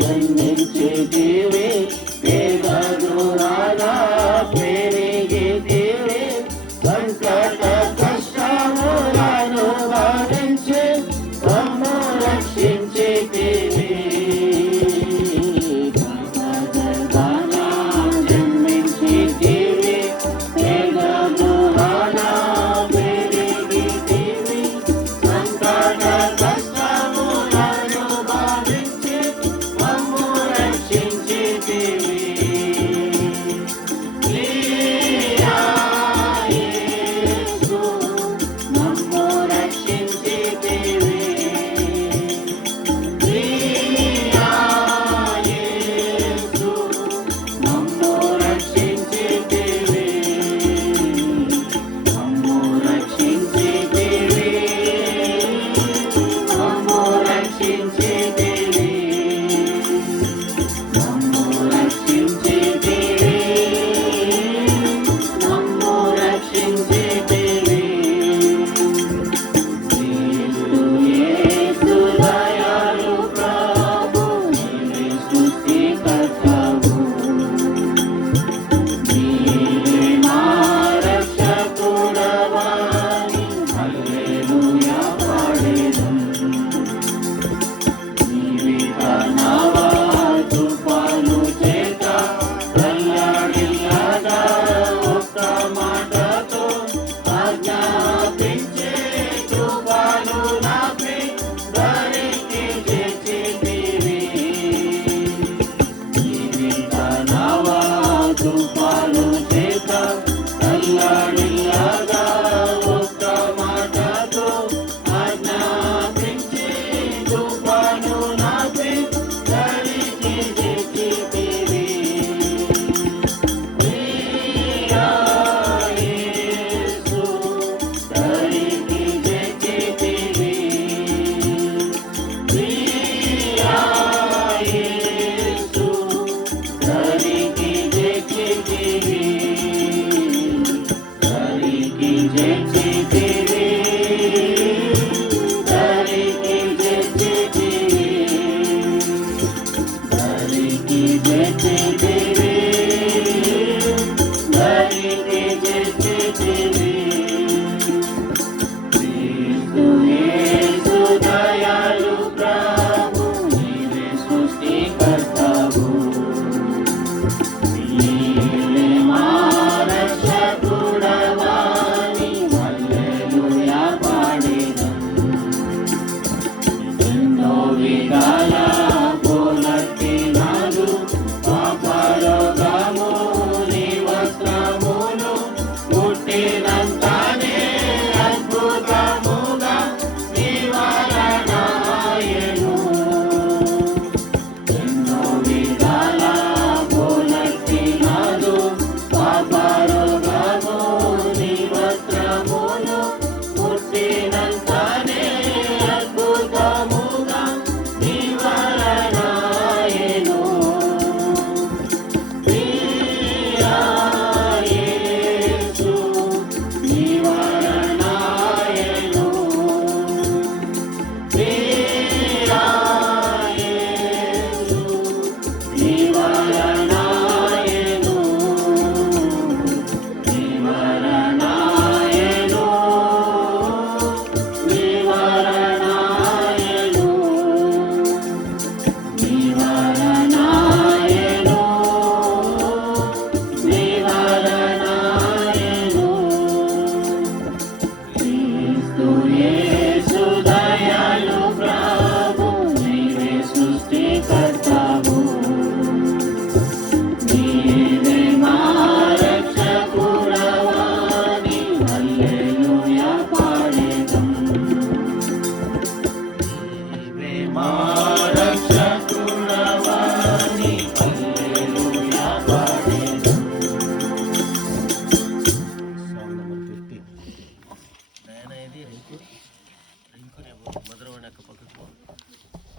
జన్మించితివి వేద దూరాన పెరిగితివి సంకట కష్టములను భరించి మమ్ము రక్షించితివి జన్మించితివి వేద దూరాన పెరిగితివి సంకట కష్టములను భరించి మమ్ము రక్షించితివి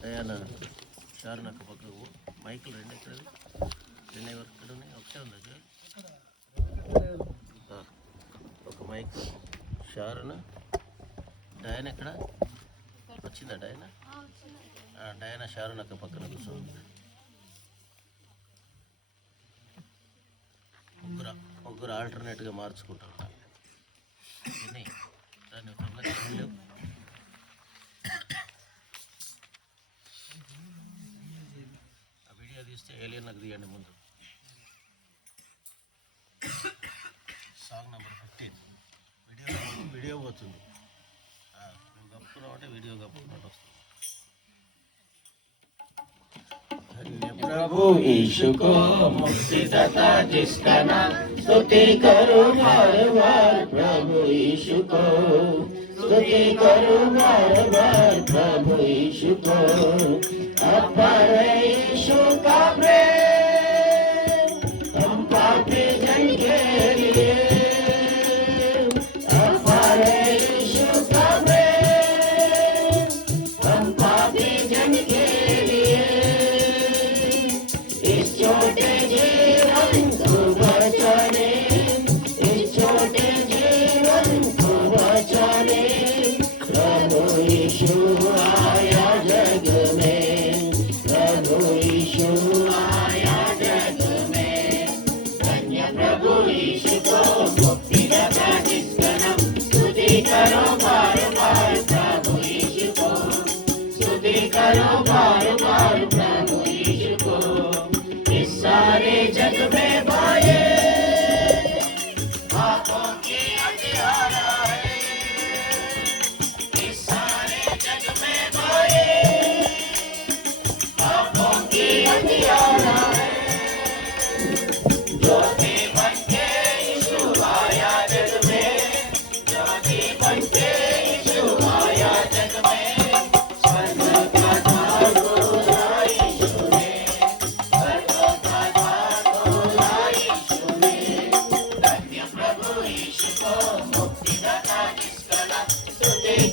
డయానా షారన్ అక్క పక్కకు మైకులు రెండు ఎక్కడ రెండు ఎవరు ఇక్కడ ఉన్నాయి ఒకటే ఉంది ఒక మైక్ షారన్ డయానా ఎక్కడ వచ్చిందా డైనా? డైనా షారున్ అక్క పక్కన కూర్చోండి. ముగ్గురు ఆల్టర్నేట్గా మార్చుకుంటారు. దాన్ని ఆ వీడియో తీస్తే ఏలియన్ నాకు తీయండి ముందు. సాంగ్ నెంబర్ 15 వీడియో పోతుంది. నువ్వు కప్పుకున్నావు అంటే వీడియో కప్పుకున్నట్టు వస్తుంది. प्रभु यीशु को मुक्तिदाता जिसका नाम स्तुति करो बार बार। प्रभु यीशु को स्तुति करो बार बार। प्रभु यीशु को अपार यीशु का प्रेम हम पापी जन के लिए। अपार यीशु का प्रेम हम पापी जन के लिए। छोटे जीवन को बचाने, इस छोटे जीवन को बचाने प्रभु यीशु आया जग में। प्रभु यीशु आया जग में। धन्य प्रभु यीशु को मुक्तिदाता जिसका नाम स्तुति करो बार बार। प्रभु यीशु को स्तुति करो बार बार। प्रभु यीशु को सारे जग में भाए पापों की अंधियारा है। इस सारे जग में भाए पापों की अंधियारा है। ज्योति बन के यीशु आया जग में। ज्योति बन के यीशु आया जग में। स्वर्ग का द्वार खोला यीशु ने।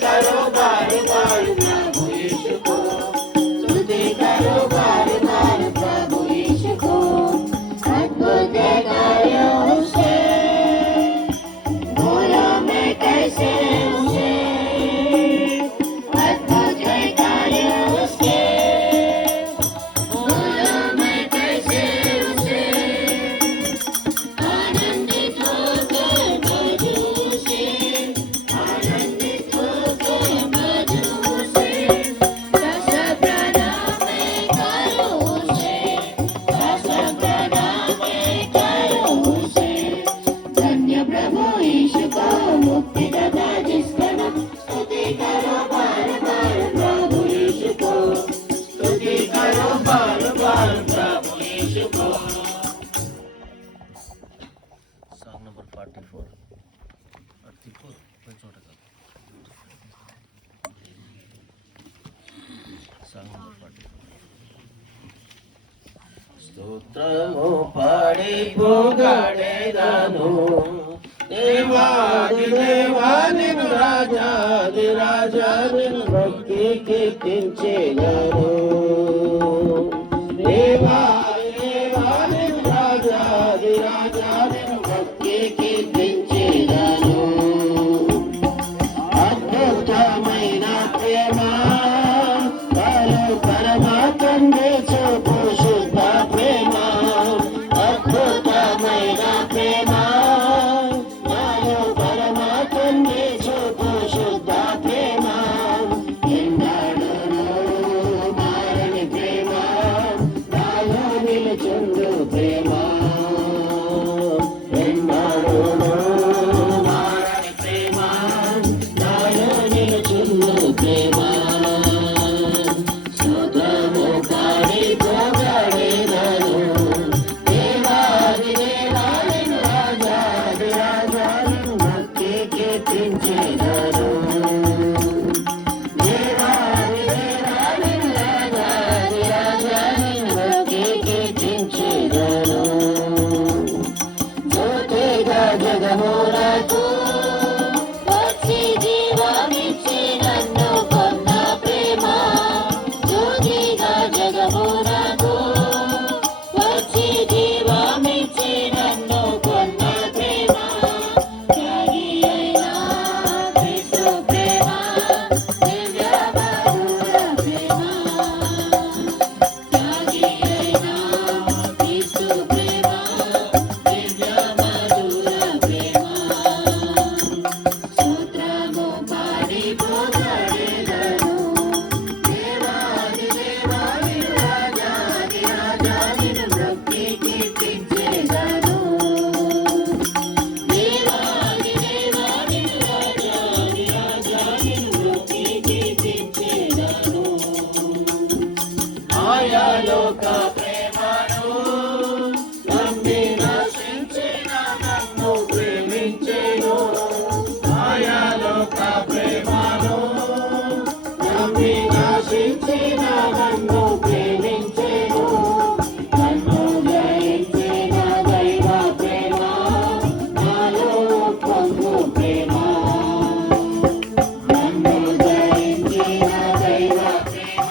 करो बार बार प्रभु यीशु को स्तुति करो बार बार। प्रभु यीशु को अद्भुत कार्यों से बोलो मैं कैसे उसे। अद्भुत कार्यों से बोलो मैं कैसे उसे। आनंदित होकर मधु से आनंदित मुक्तिदाता जिसका नाम स्तुति करो बार बार। प्रभु यीशु को स्तुति करो बार बार। प्रभु यीशु को। సాంగ్ నెంబర్ 44 చోట కాదు. సాంగ్ నెంబర్ 44 స్తోత్రము పాడి పొగడెదను దేవాది దేవానిను రాజాది రాజానిను భక్తి కీర్తించెదను। దేవాది దేవానిను రాజాది రాజానిను భక్తి కీర్తించెదను। అద్భుతమైన ప్రేమ పలు పరమాత్మనే చూపు శుద్ధ ప్రేమ। అద్భుతమైన ప్రేమ మాయాలోక ప్రేమను నమ్మి నశించిన నన్ను ప్రేమించెను. మాయాలోక ప్రేమను నమ్మి నశించిన నన్ను ప్రేమించెను. నన్ను జయించిన దైవ ప్రేమ నాలో పొంగు ప్రేమ. నన్ను జయించిన దైవ ప్రేమ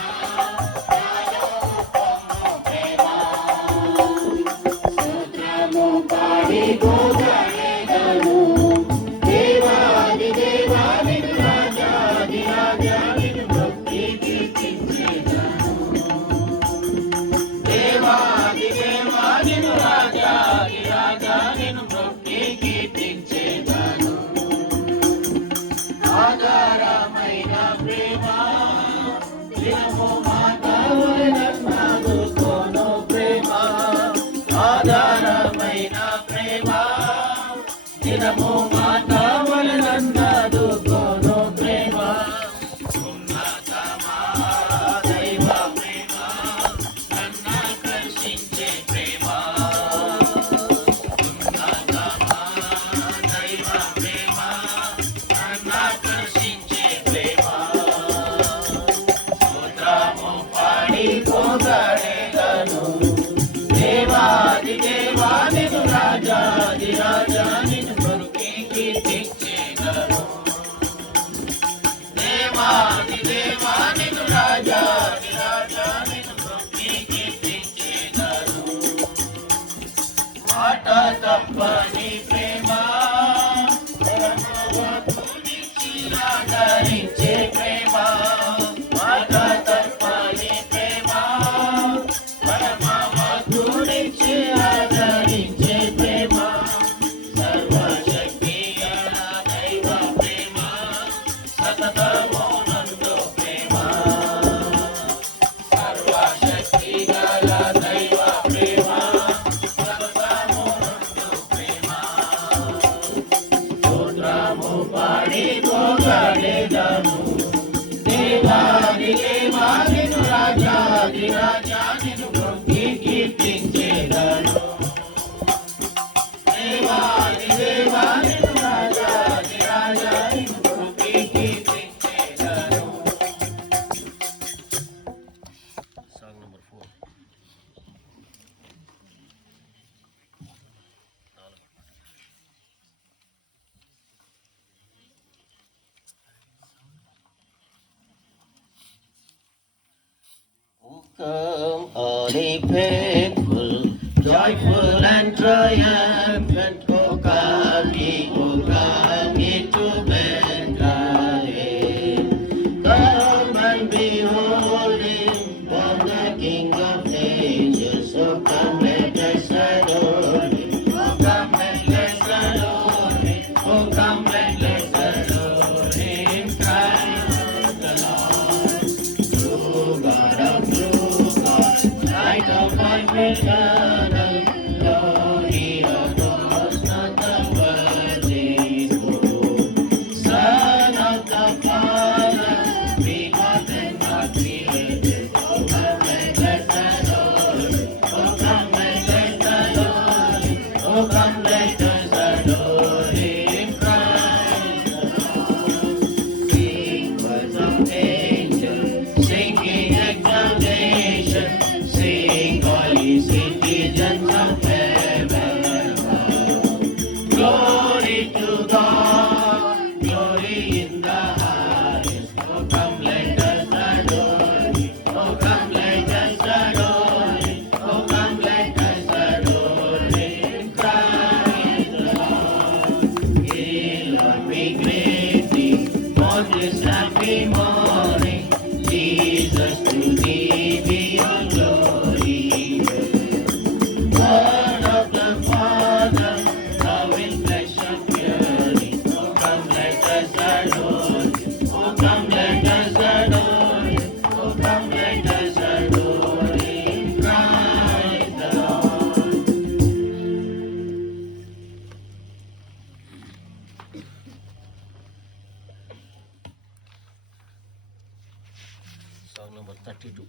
నాలో పొంగు ప్రేమ. స్తోత్రము పాడి కొనియాడెదను. దేవాది దేవా నిన్ను రాజాది రాజా నిన్ను భక్తి కీర్తించెదను. దేవాది దేవా నిన్ను రాజాది రాజా నిన్ను భక్తి కీర్తించెదను. ఆధారమైన ప్రేమ దినము మాతావలనదుకోను ప్రేమ. ఆధారమైన ప్రేమ దినము మాతావలనదుకోను ప్రేమ. ఉన్నతమా దైవ ప్రేమ నన్ను ఆకర్షించే ప్రేమ. ఉన్నతమా దైవ ప్రేమ నన్ను ఆకర్షించే ప్రేమ. స్తోత్రము పాడి కొనియాడెదను. దేవాది దేవా నిన్ను రాజాది రాజా నిన్ను కొరికి కీర్తించెదను. దేవాది దేవా నిన్ను రాజాది రాజా నిన్ను కొరికి కీర్తించెదను. మాట తప్పని ప్రేమ పరమభక్తునికి ఆదరించే ప్రేమ. మాట తప్పని ప్రేమ పరమభక్తునికి ఆదరించే ప్రేమ. సర్వశక్తి గల దైవ ప్రేమ సతతము నందు ప్రేమ. సర్వశక్తి గల దైవ ప్రేమ సతతము నందు ప్రేమ. స్తోత్రము పాడి కొనియాడెదను. దేవాది దేవా నిన్ను రాజాది రాజా నిన్ను భక్తి కీర్తించెదను. దేవాది దేవా నిన్ను రాజాది రాజా నిన్ను భక్తి కీర్తించెదను. Song number 4. O come, all ye faithful, joyful and triumphant. O come ye to Bethlehem. Come and behold him, born the King of nations. So come, let us adore him. Oh, come and let's adore him. Oh, come and let's adore him. Christ the Lord, true God of true God, light of life eternal. Lord, he adores not the worldly fool. Son of the Father, begotten, not created. Oh, come and let's adore him. Oh, come and let's adore him. Oh, come let us adore him. Christ the Lord. Sing words of angels, singing exaltation. Sing all ye citizens of heaven above. Glory to God, glory in the highest. Oh, come let us adore him. Oh, come let us adore him. Oh, come let us adore him. Christ the Lord. Hail, Lord, we greet thee on this happy morning. Jesus, to thee be all glory. Word of the Father, thou in flesh appearing. Oh, come let us adore him. Oh, come let us adore him. Oh, come let us adore him. Christ the Lord. Song number 32.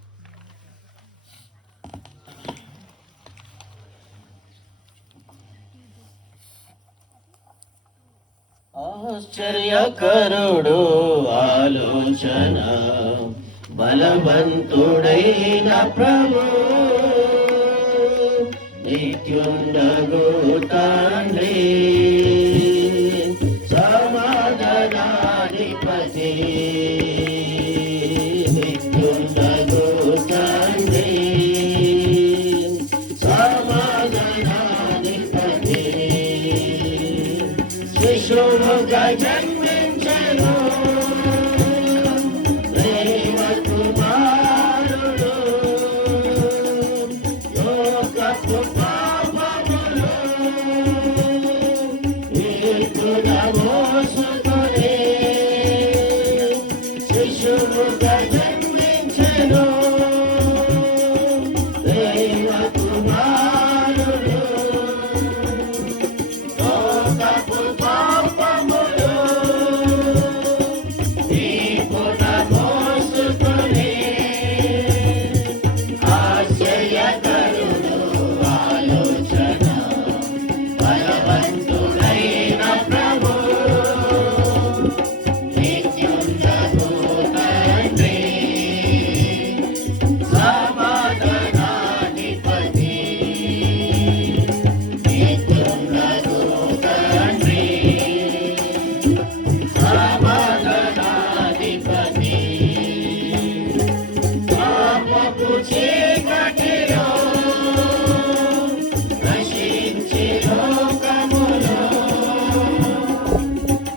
ఆశ్చర్యకరుడు ఆలోచన బలవంతుడైన ప్రభు నిత్యుండగు తండ్రి సమాధానాధిపతి నిత్యుండగు తండ్రి సమాధానాధిపతి శిశువుగా జన్మించెను దేవకుమారుడు లోకపు పాపములు ఈపున మోసుకొని శిశువుగా జన్మించెను దేవకుమారుడు లోకపు పాపములు ఈపున మోసుకొని ఆశ్చర్యకరుడు ఆలోచన బలవంతుడైన ప్రభు నిత్యుండగు తండ్రి సమాధానాధిపతి నిత్యుండగు తండ్రి సమాధానాధిపతి పాపపు చీకటిలో నశించి లోకములో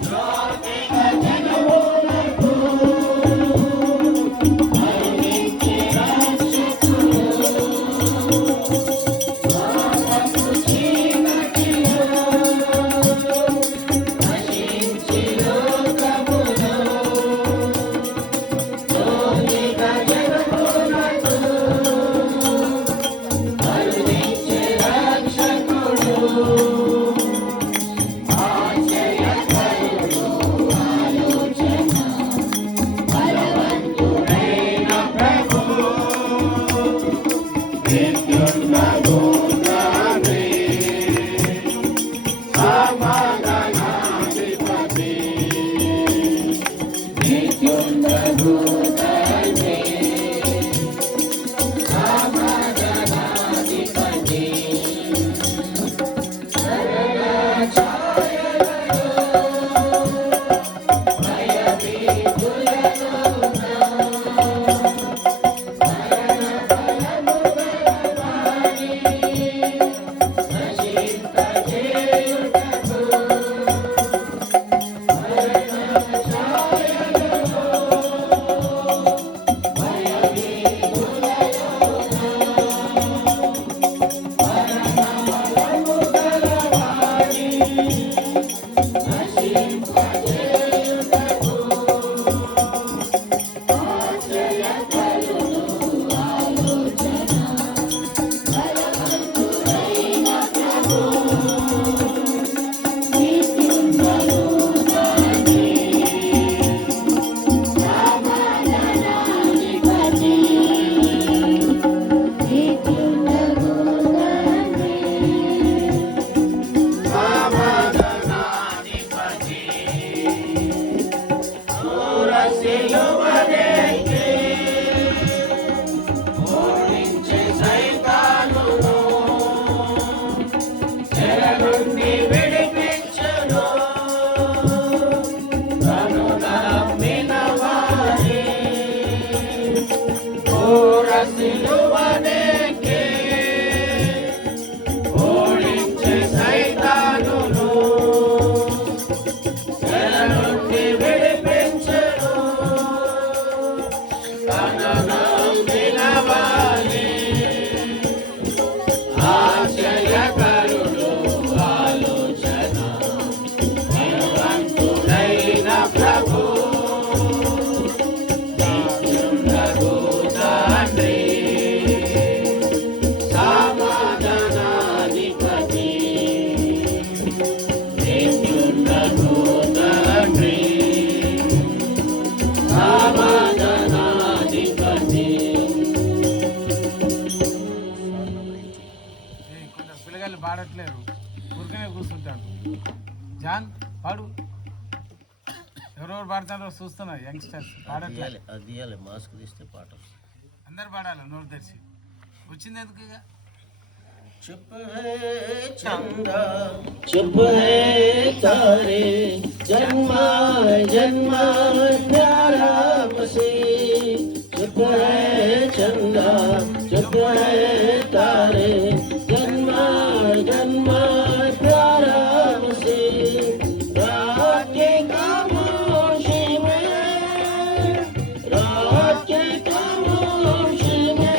జ్యోతిగా జగమునకు మరణించి రక్షకుడు పాపపు చీకటిలో నశించి లోకములో జ్యోతిగా జగమునకు మరణించి రక్షకుడు ఆశ్చర్యకరుడు ఆలోచన బలవంతుడైన ప్రభు నిత్యుండగు తండ్రి సమాధానాధిపతి నిత్యుండగు తండ్రి సమాధానాధిపతి సమాధానాధిపతి శిలువనెక్కి ఓడించే సైతానును చెర నుండి విడిపించును తను నమ్మిన వారి ఘోర శిలువనెక్కి ఓడించే సైతానును చెర నుండి విడిపించును తను నమ్మిన వారి ఆశ్చర్యకరుడు ఆలోచన బలవంతుడైన ప్రభు నిత్యుండగు తండ్రి సమాధానాధిపతి నిత్యుండగు తండ్రి సమాధానాధిపతి. కొందరు పిల్లగాళ్ళు పాడట్లేరు ఊరికనే కూర్చుంటాడు. జాన్ పాడు. ఎవరెవరు పాడతారో చూస్తున్నా యంగ్స్టర్స్ పాడట్లేదు. అది తీయాలి, మాస్క్ తీస్తే పాట అందరు పాడాలి నోరు తెరిచి. వచ్చింది ఎందుకు ఇక? चुप है चंदा चुप है तारे जन्मा जन्मा प्यारा मसीह चुप है चंदा चुप है तारे जन्मा जन्मा प्यारा मसीह रात के खामोशी में रात के खामोशी में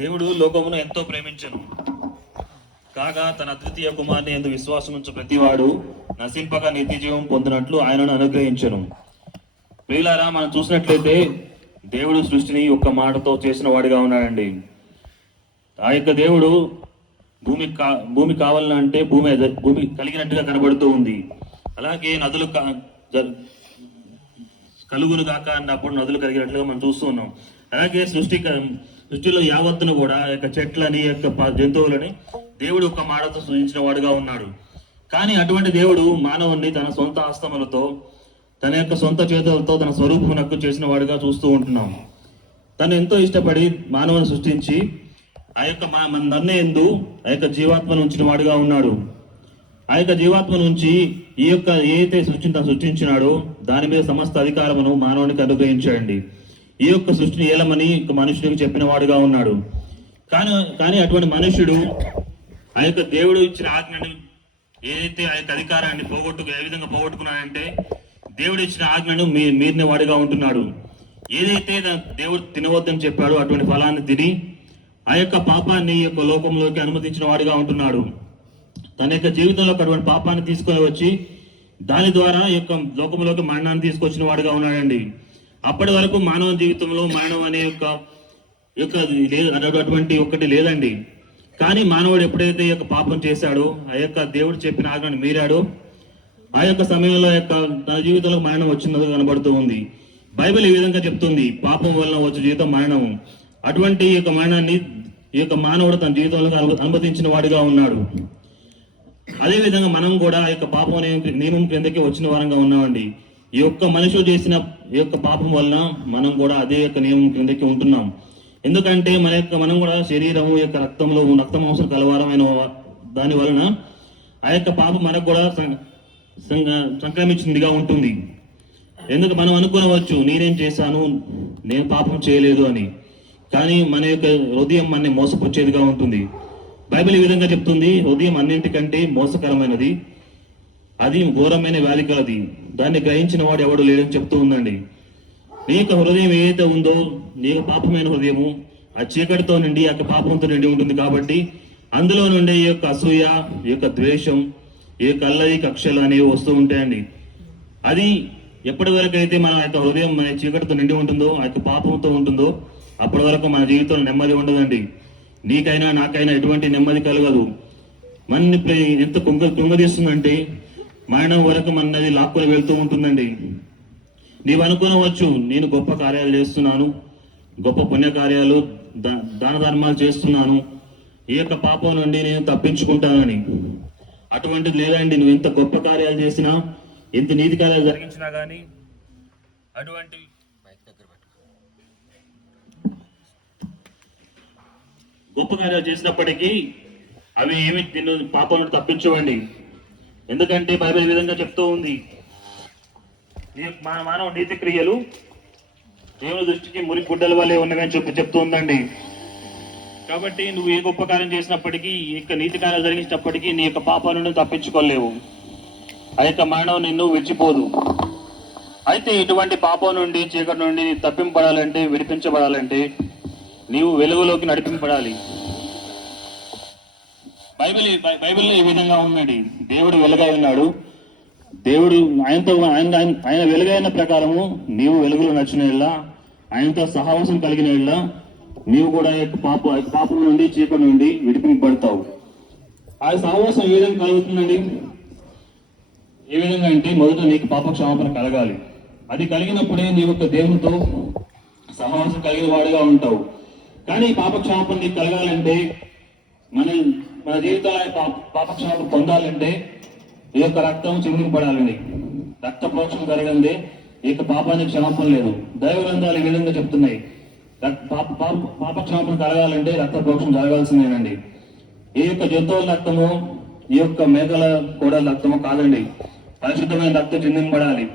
దేవుడు లోకమును ఎంతో ప్రేమించెను కాగా తన అద్వితీయ కుమారుని యందు విశ్వాసం ఉంచు ప్రతివాడు నశింపక నిత్య జీవం పొందినట్లు ఆయనను అనుగ్రహించెను. ప్రియులారా, మనం చూసినట్లయితే దేవుడు సృష్టిని ఒక్క మాటతో చేసిన వాడిగా ఉన్నాడండి. ఆ యొక్క దేవుడు భూమి కావాలంటే భూమి కలిగినట్టుగా కనబడుతూ ఉంది. అలాగే నదులు కలుగును కాక అన్నప్పుడు నదులు కలిగినట్లుగా మనం చూస్తూ ఉన్నాం. అలాగే సృష్టిలో యావత్తును కూడా యొక్క చెట్లని యొక్క జంతువులని దేవుడు ఒక మాటతో సృజించిన వాడుగా ఉన్నాడు. కానీ అటువంటి దేవుడు మానవుణ్ణి తన సొంత హస్తములతో తన యొక్క సొంత చేతులతో తన స్వరూపమునకు చేసిన వాడుగా చూస్తూ ఉంటున్నాం. తను ఎంతో ఇష్టపడి మానవుని సృష్టించి ఆ యొక్క నన్నేందు ఆ యొక్క జీవాత్మను ఉంచిన వాడుగా ఉన్నాడు. ఆ యొక్క జీవాత్మ నుంచి ఈ యొక్క ఏదైతే సృష్టించినాడో దాని మీద సమస్త అధికారమును మానవునికి అనుగ్రహించాడండి. ఈ యొక్క సృష్టిని ఏలమని మనుషుడికి చెప్పిన వాడుగా ఉన్నాడు. కానీ అటువంటి మనుషుడు ఆ యొక్క దేవుడు ఇచ్చిన ఆజ్ఞని ఏదైతే ఆ యొక్క అధికారాన్ని ఏ విధంగా పోగొట్టుకున్నాడంటే దేవుడు ఇచ్చిన ఆజ్ఞను మీరిన వాడిగా ఉంటున్నాడు. ఏదైతే దేవుడు తినవద్దని చెప్పాడో అటువంటి ఫలాన్ని తిని ఆ యొక్క పాపాన్ని ఈ యొక్క లోకంలోకి అనుమతించిన వాడిగా ఉంటున్నాడు. తన యొక్క జీవితంలో అటువంటి పాపాన్ని తీసుకొని వచ్చి దాని ద్వారా ఈ యొక్క లోకంలోకి మరణాన్ని తీసుకొచ్చిన వాడిగా ఉన్నాడండి. అప్పటి వరకు మానవ జీవితంలో మరణం అనే అటువంటి ఒక్కటి లేదండి. కానీ మానవుడు ఎప్పుడైతే ఈ యొక్క పాపం చేశాడో ఆ యొక్క దేవుడు చెప్పిన ఆజ్ఞను మీరాడో ఆ యొక్క సమయంలో తన జీవితంలో మరణం వచ్చినది కనబడుతూ ఉంది. బైబిల్ ఈ విధంగా చెప్తుంది, పాపం వలన వచ్చే జీవితం మరణము. అటువంటి ఈ యొక్క మరణాన్ని ఈ యొక్క మానవుడు తన జీవితంలో అనుమతించిన వాడిగా ఉన్నాడు. అదేవిధంగా మనం కూడా ఆ యొక్క పాపం అనే నియమం క్రిందకి వచ్చిన వారంగా ఉన్నామండి. ఈ యొక్క మనుషులు చేసిన ఈ యొక్క పాపం వలన మనం కూడా అదే యొక్క నియమం క్రిందకి ఉంటున్నాం. ఎందుకంటే మనం కూడా శరీరము యొక్క రక్త మాంసం కలవారమైన దాని వలన ఆ యొక్క పాపం మనకు కూడా సంక్రమించిందిగా ఉంటుంది. ఎందుకు మనం అనుకోవచ్చు నేనేం చేశాను, నేను పాపం చేయలేదు అని. కానీ మన యొక్క హృదయం మనని మోసపుచ్చేదిగా ఉంటుంది. బైబిల్ ఈ విధంగా చెప్తుంది, హృదయం అన్నింటికంటే మోసకరమైనది, అది ఘోరమైన వ్యాధి కలది, దాన్ని గ్రహించిన వాడు ఎవడు లేడని చెప్తూ ఉందండి. నీ యొక్క హృదయం ఏదైతే ఉందో, నీ యొక్క పాపమైన హృదయము ఆ చీకటితో నిండి ఆ యొక్క పాపంతో నిండి ఉంటుంది. కాబట్టి అందులో నుండి ఈ యొక్క అసూయ, ఈ యొక్క ద్వేషం, ఈ యొక్క అల్లరి కక్షలు అనేవి వస్తూ ఉంటాయండి. అది ఎప్పటి వరకు అయితే మన యొక్క హృదయం మన చీకటితో నిండి ఉంటుందో, ఆ యొక్క పాపంతో ఉంటుందో, అప్పటి వరకు మన జీవితంలో నెమ్మది ఉండదండి. నీకైనా నాకైనా ఎటువంటి నెమ్మది కలగదు. మన ఎంత కృంగదీస్తుందంటే మరణం వరకు మనది లాక్కుని వెళ్తూ ఉంటుందండి. నీవు అనుకోవచ్చు, నేను గొప్ప కార్యాలు చేస్తున్నాను, గొప్ప పుణ్యకార్యాలు, దాన ధర్మాలు చేస్తున్నాను, ఈ యొక్క పాపం నుండి నేను తప్పించుకుంటానని. అటువంటిది లేదండి. నువ్వు ఎంత గొప్ప కార్యాలు చేసినా, ఎంత నీతి కార్యాలు జరిగించినా కానీ అటువంటి గొప్ప కార్యాలు చేసినప్పటికీ అవి ఏమి నిన్ను పాపం నుండి తప్పించవండి. ఎందుకంటే బైబిల్ ఈ విధంగా చెప్తూ ఉంది, మానవ నీతి క్రియలు దేవుని దృష్టికి మురి గుడ్డల వల్లే ఉన్నవని చెప్తూ ఉందండి. కాబట్టి నువ్వు ఏ గొప్ప కార్యం చేసినప్పటికీ, ఈ యొక్క నీతి కార్యాలు జరిగించినప్పటికీ నీ యొక్క పాపాల నుండి తప్పించుకోలేవు. ఆ యొక్క మరణం నిన్ను విడిచిపోదు. అయితే ఇటువంటి పాపం నుండి, చీకటి నుండి తప్పింపడాలంటే, విడిపించబడాలంటే నీవు వెలుగులోకి నడిపింపబడాలి. బైబిల్లో ఈ విధంగా ఉందండి, దేవుడు వెలుగై ఉన్నాడు. దేవుడు ఆయన వెలుగైన ప్రకారము నీవు వెలుగులో నడిచిన ఇళ్ళ, ఆయనతో సహవాసం కలిగిన ఇళ్ళ నీవు కూడా పాపం నుండి, చీకటి నుండి విడిపింపబడతావు. ఆ సహవాసం ఏ విధంగా కలుగుతుందండి? ఏ విధంగా అంటే మొదట నీకు పాప క్షమాపణ కలగాలి. అది కలిగినప్పుడే నీ యొక్క దేవునితో సహవాసం కలిగిన వాడిగా ఉంటావు. కానీ పాప క్షమాపణ నీకు కలగాలంటే, మన జీవితాల పాప క్షమాపణ పొందాలంటే ఈ యొక్క రక్తం చిందింపడాలండి. రక్త ప్రోక్షణ జరగండి, ఈ యొక్క పాపానికి క్షమాపణ లేదు. దైవ గ్రంథాలు ఈ విధంగా చెప్తున్నాయి, పాప క్షమాపణ కలగాలంటే రక్త ప్రోక్షణ జరగాల్సిందేనండి. ఈ యొక్క జంతువుల రక్తము, ఈ యొక్క మేకల కూడా రక్తము కాదండి, పరిశుద్ధమైన రక్తం చిందింపడాలి.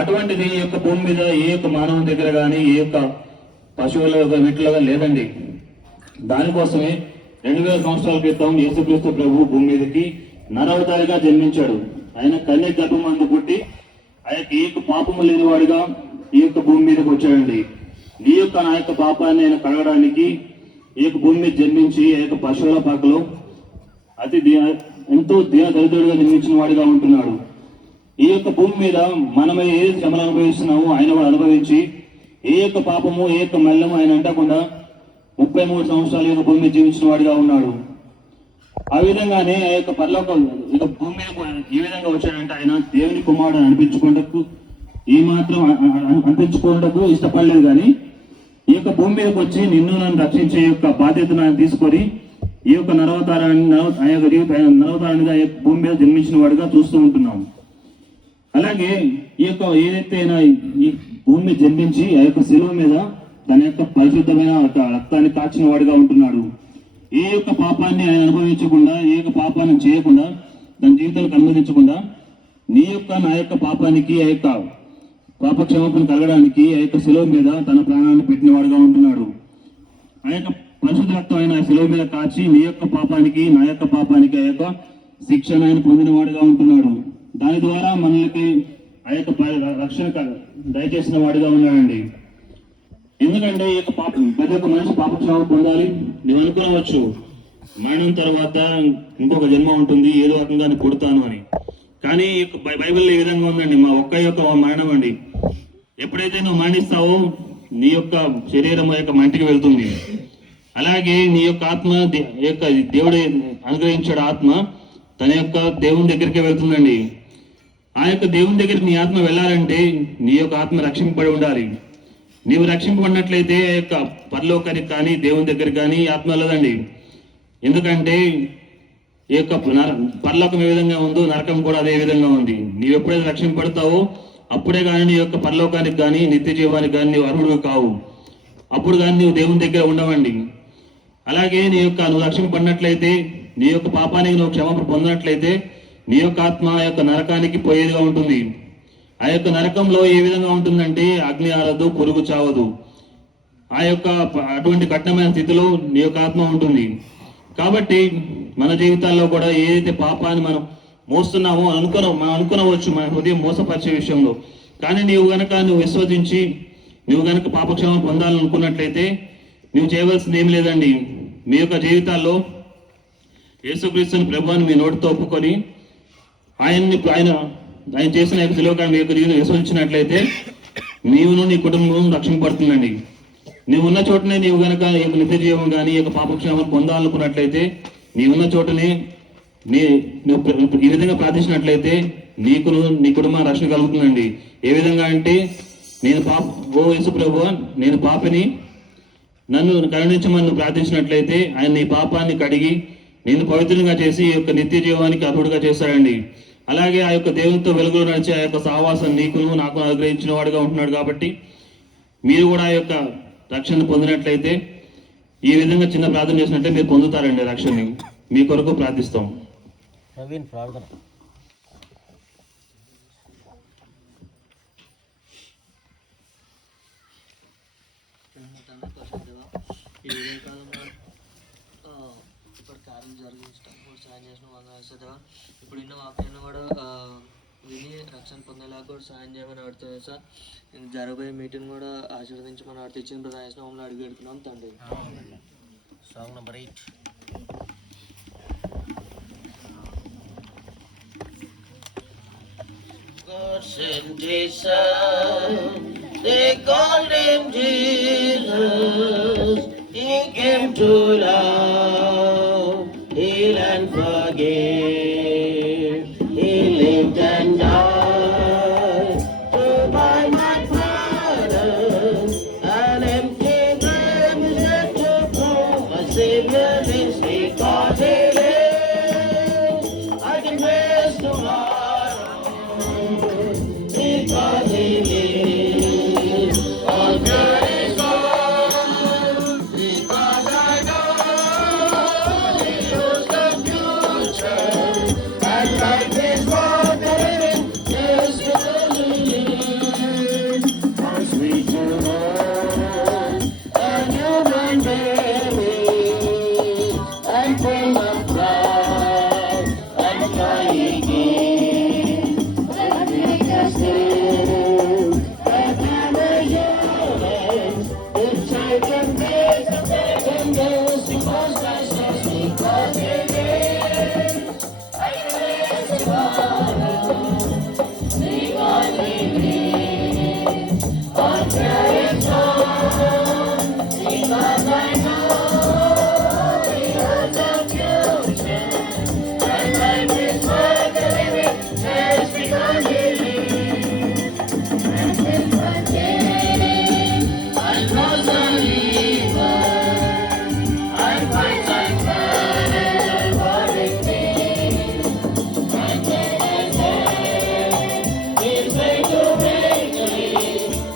అటువంటిది ఈ యొక్క భూమి మీద ఏ యొక్క మానవుని దగ్గర కానీ, ఏ యొక్క పశువుల వీటిలో లేదండి. దానికోసమే 2000 సంవత్సరాల క్రితం యేసుక్రీస్తు ప్రభు భూమి మీదకి నరవతారిగా జన్మించాడు. ఆయన కన్య గర్భమందు పుట్టి ఆ యొక్క ఏ యొక్క పాపము లేనివాడిగా ఈ యొక్క భూమి మీదకి వచ్చాడండి. నీ యొక్క నా యొక్క పాపాన్ని ఆయన కడగడానికి ఈ యొక్క భూమి మీద జన్మించి ఆ యొక్క పశువుల పాకలో ఎంతో దరిద్రుడిగా జన్మించిన వాడిగా ఉంటున్నాడు. ఈ యొక్క భూమి మీద మనమే ఏ శ్రమలు అనుభవిస్తున్నామో ఆయన కూడా అనుభవించి ఏ యొక్క పాపము, ఏ యొక్క మల్లము ఆయన అంటకుండా 33 సంవత్సరాలు ఈ యొక్క భూమి మీద జీవించిన వాడిగా ఉన్నాడు. ఆ విధంగానే ఆ యొక్క పరలోకం ఇక భూమి మీద ఏ విధంగా వచ్చాడంటే, ఆయన దేవుని కుమారుడు అనిపించుకోవటకు ఈ మాత్రం అనిపించుకోవటకు ఇష్టపడలేదు. కానీ ఈ యొక్క భూమి మీదకి వచ్చి నిన్ను నన్ను రక్షించే యొక్క బాధ్యతను ఆయన తీసుకొని ఈ యొక్క నరవతారానిగా భూమి మీద జన్మించిన వాడిగా చూస్తూ ఉంటున్నాం. అలాగే ఈ యొక్క ఏదైతే ఈ భూమి మీద జన్మించి ఆ యొక్క శిలువ మీద తన యొక్క పరిశుద్ధమైన రక్తాన్ని కాచిన వాడిగా ఉంటున్నాడు. ఏ యొక్క పాపాన్ని ఆయన అనుభవించకుండా, ఏ యొక్క పాపాన్ని చేయకుండా, తన జీవితాలకు అనుమతించకుండా నీ యొక్క నా యొక్క పాపానికి, ఆ యొక్క పాప క్షమాపణ కలగడానికి ఆ యొక్క శిలువ మీద తన ప్రాణాన్ని పెట్టిన వాడుగా ఉంటున్నాడు. ఆ యొక్క పరిశుద్ధ రక్తం ఆయన శిలువ మీద కాచి నీ యొక్క పాపానికి, నా యొక్క పాపానికి ఆ యొక్క శిక్షణ ఆయన పొందిన వాడుగా ఉంటున్నాడు. దాని ద్వారా మనకి ఆ యొక్క రక్షణ దయచేసిన వాడిగా ఉన్నాడండి. ఎందుకంటే ఈ యొక్క ప్రతి ఒక్క మనిషి పాప క్షమాపణ పొందాలి. నువ్వు అనుకోవచ్చు, మరణం తర్వాత ఇంకొక జన్మ ఉంటుంది, ఏదో రకంగా పుడతాను అని. కానీ బైబిల్లో ఈ విధంగా ఉందండి, మా ఒక్క యొక్క మరణం అండి. ఎప్పుడైతే నువ్వు మరణిస్తావో నీ యొక్క శరీరం యొక్క మంటికి వెళ్తుంది. అలాగే నీ యొక్క ఆత్మ యొక్క దేవుడు అనుగ్రహించాడు ఆత్మ తన యొక్క దేవుని దగ్గరికి వెళ్తుందండి. ఆ యొక్క దేవుని దగ్గరికి నీ ఆత్మ వెళ్ళాలంటే నీ యొక్క ఆత్మ రక్షింపబడి ఉండాలి. నీవు రక్షింపబడినట్లయితే ఆ యొక్క పరలోకానికి కానీ దేవుని దగ్గరికి కానీ ఆత్మ వెళ్ళదండి. ఎందుకంటే ఈ యొక్క పరలోకం ఏ విధంగా ఉందో నరకం కూడా అదే విధంగా ఉంది. నీవు ఎప్పుడైతే రక్షింపబడతావో అప్పుడే కానీ నీ యొక్క పరలోకానికి కానీ నిత్య జీవానికి కానీ నీవు అర్హుడు కావు. అప్పుడు కానీ నీవు దేవుని దగ్గర ఉండవండి. అలాగే నువ్వు రక్షింపబడినట్లయితే, నీ యొక్క పాపానికి నువ్వు క్షమాపణ పొందినట్లయితే నీ యొక్క ఆత్మ ఆ యొక్క నరకానికి పోయేదిగా ఉంటుంది. ఆ యొక్క నరకంలో ఏ విధంగా ఉంటుందంటే అగ్ని ఆరదు, పురుగు చావదు. ఆ యొక్క అటువంటి కఠినమైన స్థితిలో నీ యొక్క ఆత్మ ఉంటుంది. కాబట్టి మన జీవితాల్లో కూడా ఏదైతే పాపాన్ని మనం మోస్తున్నామో మనం అనుకునవచ్చు మన హృదయం మోసపరిచే విషయంలో. కానీ నువ్వు విశ్వసించి నువ్వు గనక పాపక్షేమం పొందాలనుకున్నట్లయితే నువ్వు చేయవలసింది ఏం లేదండి. మీ యొక్క జీవితాల్లో యేసుక్రీస్తుని ప్రభువుని మీ నోటితో ఒప్పుకొని ఆయన చేసిన యొక్క శిలువకార్యం మీ యొక్క జీవితం విశ్వసించినట్లయితే నీవును నీ కుటుంబం రక్షింపబడుతుందండి. నీవు ఉన్న చోటనే నీవు గనక ఈ యొక్క నిత్య జీవం కానీ ఈ యొక్క పాపక్షేమం పొందాలనుకున్నట్లయితే నీవున్న చోటనే నువ్వు ఈ విధంగా ప్రార్థించినట్లయితే నీకును నీ కుటుంబం రక్షణ కలుగుతుందండి. ఏ విధంగా అంటే ఓ యేసు ప్రభువా నేను పాపిని, నన్ను కరుణించమని ప్రార్థించినట్లయితే ఆయన నీ పాపాన్ని కడిగి నేను పవిత్రంగా చేసి ఈ యొక్క నిత్య జీవానికి అర్హుడుగా చేస్తాడండి. అలాగే ఆ యొక్క దేవునితో వెలుగులో నడిచే ఆ యొక్క సహవాసం నీకును నాకు అనుగ్రహించిన వాడుగా ఉంటున్నాడు. కాబట్టి మీరు కూడా ఆ యొక్క రక్షణ పొందినట్లయితే ఈ విధంగా చిన్న ప్రార్థన చేసినట్టే మీరు పొందుతారండి రక్షణని. మీ కొరకు ప్రార్థిస్తాం. ప్రార్థన. ఈ వివేకాలంలో ఇప్పుడు కార్యం జరిగించడం కూడా సాయం చేసిన వంద ఇప్పుడు ఇన్న వాక్యాన్ని కూడా విని రక్షణ పొందేలాగా కూడా సాయం చేయమని అడుగుతుంది సార్. నేను జరగబోయే మీటింగ్ కూడా ఆశీర్వదించమని అడుగుతూ ఇచ్చిన ప్రధానంలో అడిగి పెడుతున్నాం తండ్రి. Song number 8. God sent His Son, they called Him Jesus. He came to love, heal and forgive. He lived and died to buy my pardon. An empty grave is yet to prove my Savior lives because He lives. I can face tomorrow because He lives. All fear is gone because I know He knows the future. And life is worth the living just because He lives. How sweet to know a human baby and full of pride and joy He gives. And make us live and never yearn. It's like a days of second days because Christ has because He lives. I praise the Lord because He lives. All fear is gone because I know He has the future. And life is worth the living just because He lives. And with one day I cross the river, I find some eternal warring things. And then His way to victory,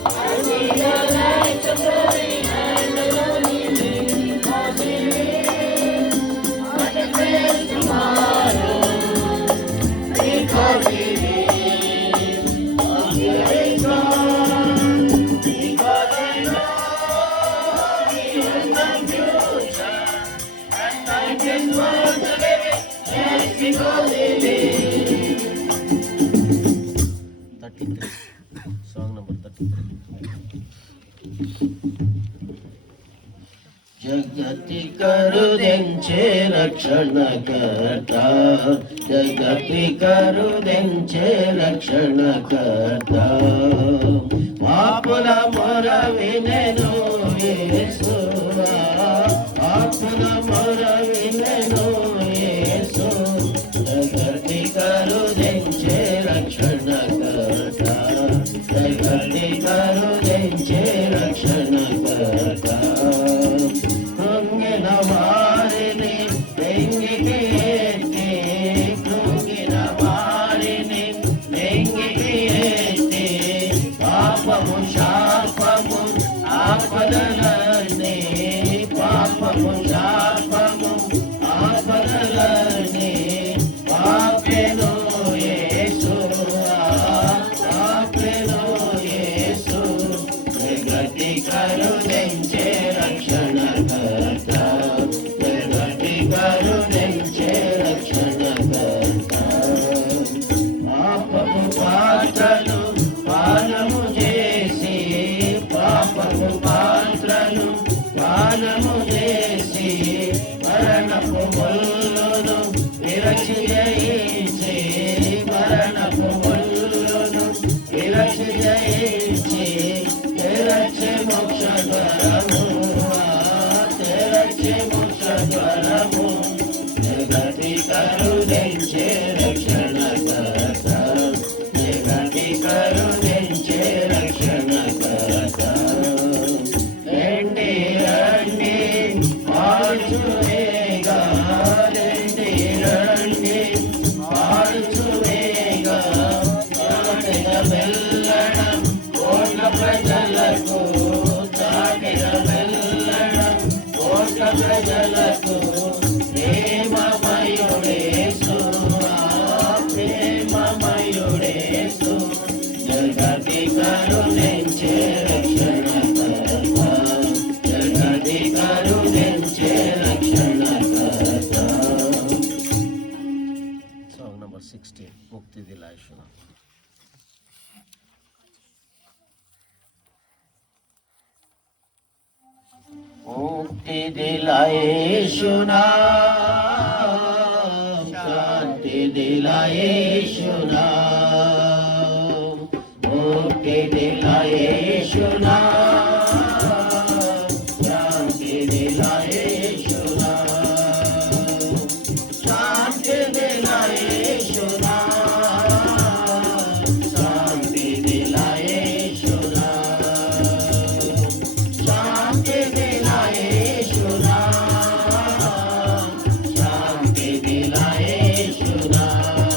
I see the light of glory and the lonely because He lives. I can face tomorrow because He lives. All fear is gone because I know He is the future. And life is worth the living just because He lives. 33. Song number 33. जगति करुदिंचे रक्षणकर्ता, जगति करुदिंचे रक्षणकर्ता. पापुల మొర వినెను యేసువా, పాపుల మొర వినెను యేసు. జగతి కరుదించే రక్షణకర్తా, జగతి కరుదించే రక్షణకర్తా. కృంగిన వారిని వెంగికి ఎత్తి, కృంగిన వారిని వెంగికి ఎత్తి, పాపము శాపము ఆపదలన్నీ, పాపము శాపము ఆపదలన్నీ పాపెను కరుణించే రక్షణకర్త, జగతి కరుణించే రక్షణకర్త. పాపపు పాత్రలు పానము చేసి, పాపపు పాత్రలు పానము చేసి, మరణపు ముల్లును విరచి జయించి, మరణపు ముల్లును విరచి జయించి, తెరచి మోక్ష ద్వారము, తెరచి మోక్ష ద్వారము. జగతి కరుణించే రక్షణకర్త, జగతి కరుణించే రక్షణకర్త. రండి రండి పాడుచువేగా, రండి రండి పాడుచువేగా, చాటిన వెళ్ళడం కోట్ల ప్రజలకు, చాటిన వెళ్ళడం కోట్ల ప్రజలకు. ప్రేమమయుడేసు, ప్రేమమయుడేసు, జగతి కరుణించే రక్షణకర్త, జగతి కరుణించే రక్షణకర్త. Song number 16, ముక్తి దిలాయశున. मुक्ति दिलाए सुनाम, शांति दिलाए सुनाम, मुक्ति दिलाए सुनाम, शांति दिलाए सुनाम, शांति दिलाए सुनाम, शांति दिलाए सुनाम, शांति दिलाए सुनाम, शांति दिलाए सुनाम.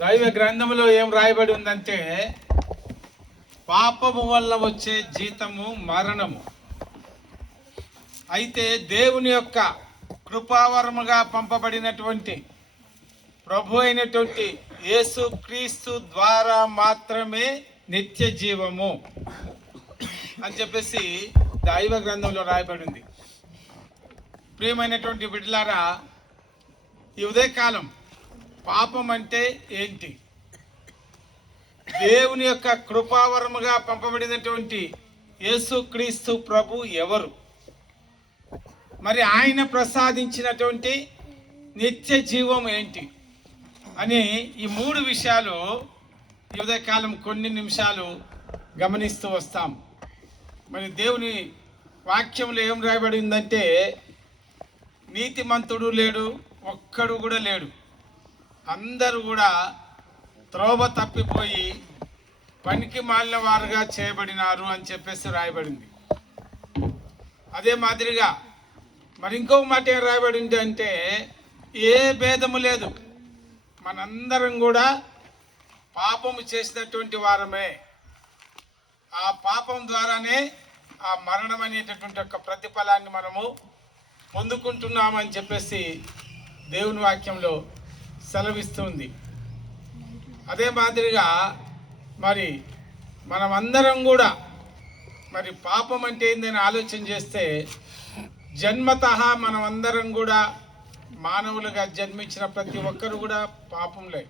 దైవ గ్రంథంలో ఏం రాయబడి ఉందంటే, పాపము వల్ల వచ్చే జీతము మరణము. అయితే దేవుని యొక్క కృపావరముగా పంపబడినటువంటి ప్రభు అయినటువంటి యేసు క్రీస్తు ద్వారా మాత్రమే నిత్య జీవము అని చెప్పేసి దైవ గ్రంథంలో రాయబడింది. ప్రియమైనటువంటి బిడ్డలారా, ఈ ఉదయకాలం పాపం అంటే ఏంటి? దేవుని యొక్క కృపావరముగా పంపబడినటువంటి యేసుక్రీస్తు ప్రభు ఎవరు? మరి ఆయన ప్రసాదించినటువంటి నిత్య జీవం ఏంటి అని ఈ మూడు విషయాలు ఈ ఉదయకాలం కొన్ని నిమిషాలు గమనిస్తూ వస్తాం. మరి దేవుని వాక్యంలో ఏం రాయబడి ఉందంటే, నీతిమంతుడు లేడు, ఒక్కడు కూడా లేడు, అందరూ కూడా త్రోవ తప్పిపోయి పనికి మాలిన వారుగా చేయబడినారు అని చెప్పేసి రాయబడింది. అదే మాదిరిగా మరి ఇంకొక మాట ఏం రాయబడింది అంటే, ఏ భేదము లేదు, మనందరం కూడా పాపము చేసినటువంటి వారమే. ఆ పాపం ద్వారానే ఆ మరణం అనేటటువంటి ఒక ప్రతిఫలాన్ని మనము పొందుకుంటున్నామని చెప్పేసి దేవుని వాక్యంలో సెలవిస్తుంది. అదే మాదిరిగా మరి మనమందరం కూడా మరి పాపం అంటే ఏందని ఆలోచన చేస్తే, జన్మతః మనమందరం కూడా మానవులుగా జన్మించిన ప్రతి ఒక్కరు కూడా పాపంలే.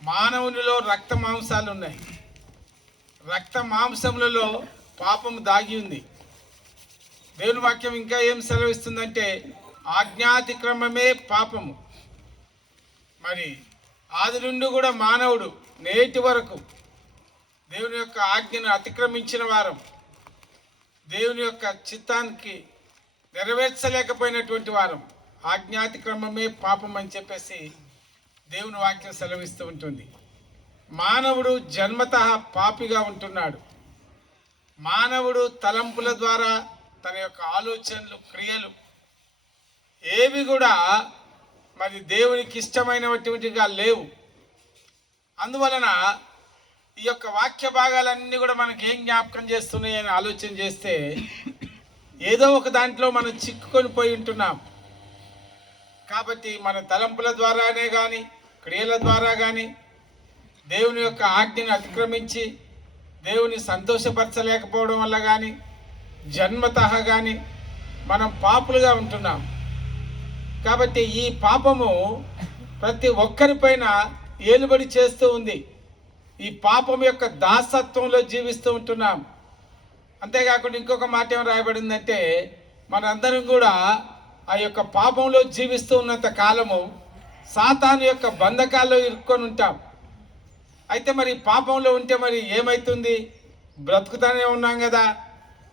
మానవునిలో రక్త మాంసాలు ఉన్నాయి. రక్త మాంసములలో పాపం దాగి ఉంది. దేవుని వాక్యం ఇంకా ఏం సెలవిస్తుందంటే, ఆజ్ఞాతిక్రమమే పాపము. మరి ఆది నుండి కూడా మానవుడు నేటి వరకు దేవుని యొక్క ఆజ్ఞను అతిక్రమించిన వారం, దేవుని యొక్క చిత్తానికి నెరవేర్చలేకపోయినటువంటి వారం. ఆజ్ఞాతిక్రమమే పాపం అని చెప్పేసి దేవుని వాక్యం సెలవిస్తూ ఉంటుంది. మానవుడు జన్మతః పాపిగా ఉంటున్నాడు. మానవుడు తలంపుల ద్వారా తన యొక్క ఆలోచనలు, క్రియలు ఏవి కూడా మరి దేవునికి ఇష్టమైనటువంటిగా లేవు. అందువలన ఈ యొక్క వాక్య భాగాలన్నీ కూడా మనకి ఏం జ్ఞాపకం చేస్తున్నాయి అని ఆలోచన చేస్తే, ఏదో ఒక దాంట్లో మనం చిక్కుకొని పోయి ఉంటున్నాం. కాబట్టి మన తలంపుల ద్వారానే కానీ, క్రియల ద్వారా కానీ దేవుని యొక్క ఆజ్ఞను అతిక్రమించి దేవుని సంతోషపరచలేకపోవడం వల్ల కానీ, జన్మతః కానీ మనం పాపులుగా ఉంటున్నాం. కాబట్టి ఈ పాపము ప్రతి ఒక్కరిపైన ఏలుబడి చేస్తూ ఉంది. ఈ పాపం యొక్క దాసత్వంలో జీవిస్తూ ఉంటున్నాం. అంతేకాకుండా ఇంకొక మాట ఏం రాయబడిందంటే, మనందరం కూడా ఆ యొక్క పాపంలో జీవిస్తూ ఉన్నంత కాలము సాతాను యొక్క బంధకాల్లో ఇరుక్కొని ఉంటాం. అయితే మరి పాపంలో ఉంటే మరి ఏమవుతుంది? బ్రతుకుతానే ఉన్నాం కదా,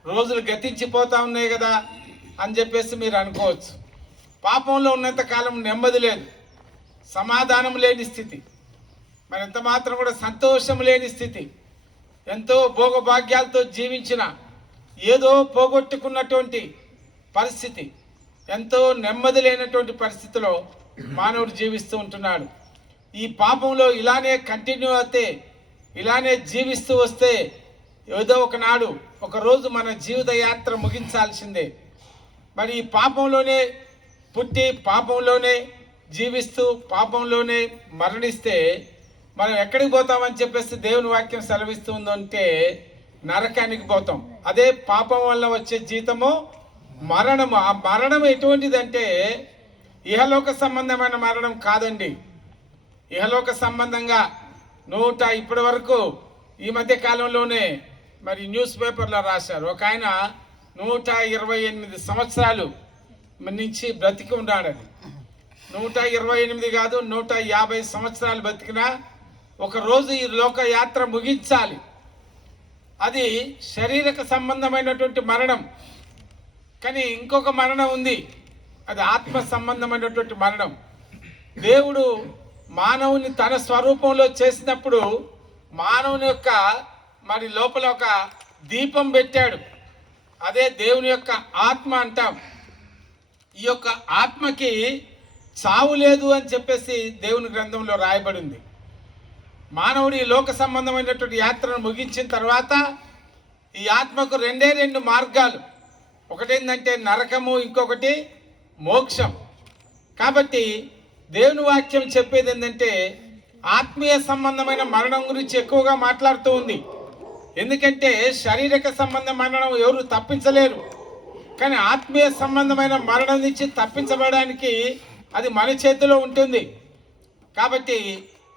రోజులు గతించిపోతా ఉన్నాయి కదా అని చెప్పేసి మీరు అనుకోవచ్చు. పాపంలో ఉన్నంత కాలం నెమ్మది లేదు, సమాధానం లేని స్థితి, మరి ఎంత మాత్రం కూడా సంతోషం లేని స్థితి. ఎంతో భోగభాగ్యాలతో జీవించిన ఏదో పోగొట్టుకున్నటువంటి పరిస్థితి, ఎంతో నెమ్మది లేనటువంటి పరిస్థితిలో మానవుడు జీవిస్తూ ఉంటున్నాడు. ఈ పాపంలో ఇలానే కంటిన్యూ అయితే, ఇలానే జీవిస్తూ వస్తే ఏదో ఒకనాడు ఒకరోజు మన జీవిత యాత్ర ముగించాల్సిందే. మరి ఈ పాపంలోనే పుట్టి, పాపంలోనే జీవిస్తూ, పాపంలోనే మరణిస్తే మనం ఎక్కడికి పోతామని చెప్పేసి దేవుని వాక్యం సెలవిస్తుందంటే, నరకానికి పోతాం. అదే పాపం వల్ల వచ్చే జీతము మరణము. ఆ మరణం ఎటువంటిదంటే ఇహలోక సంబంధమైన మరణం కాదండి. ఇహలోక సంబంధంగా ఇప్పటి వరకు ఈ మధ్య కాలంలోనే మరి న్యూస్ పేపర్లో రాశారు, ఒక ఆయన 128 సంవత్సరాలు నుంచి బ్రతికి ఉన్నాడని. 128 కాదు, 150 సంవత్సరాలు బతికినా ఒకరోజు ఈ లోక యాత్ర ముగించాలి. అది శారీరక సంబంధమైనటువంటి మరణం. కానీ ఇంకొక మరణం ఉంది, అది ఆత్మ సంబంధమైనటువంటి మరణం. దేవుడు మానవుని తన స్వరూపంలో చేసినప్పుడు మానవుని యొక్క మరి లోపల ఒక దీపం పెట్టాడు. అదే దేవుని యొక్క ఆత్మ అంటాం. ఈ యొక్క ఆత్మకి చావు లేదు అని చెప్పేసి దేవుని గ్రంథంలో రాయబడింది. మానవుడు ఈ లోక సంబంధమైనటువంటి యాత్రను ముగించిన తర్వాత ఈ ఆత్మకు రెండు మార్గాలు, ఒకటేంటంటే నరకము, ఇంకొకటి మోక్షం. కాబట్టి దేవుని వాక్యం చెప్పేది ఏంటంటే ఆత్మీయ సంబంధమైన మరణం గురించి ఎక్కువగా మాట్లాడుతూ ఉంది. ఎందుకంటే శారీరక సంబంధ మరణం ఎవరు తప్పించలేరు, కానీ ఆత్మీయ సంబంధమైన మరణం నుంచి తప్పించబడడానికి అది మన చేతిలో ఉంటుంది. కాబట్టి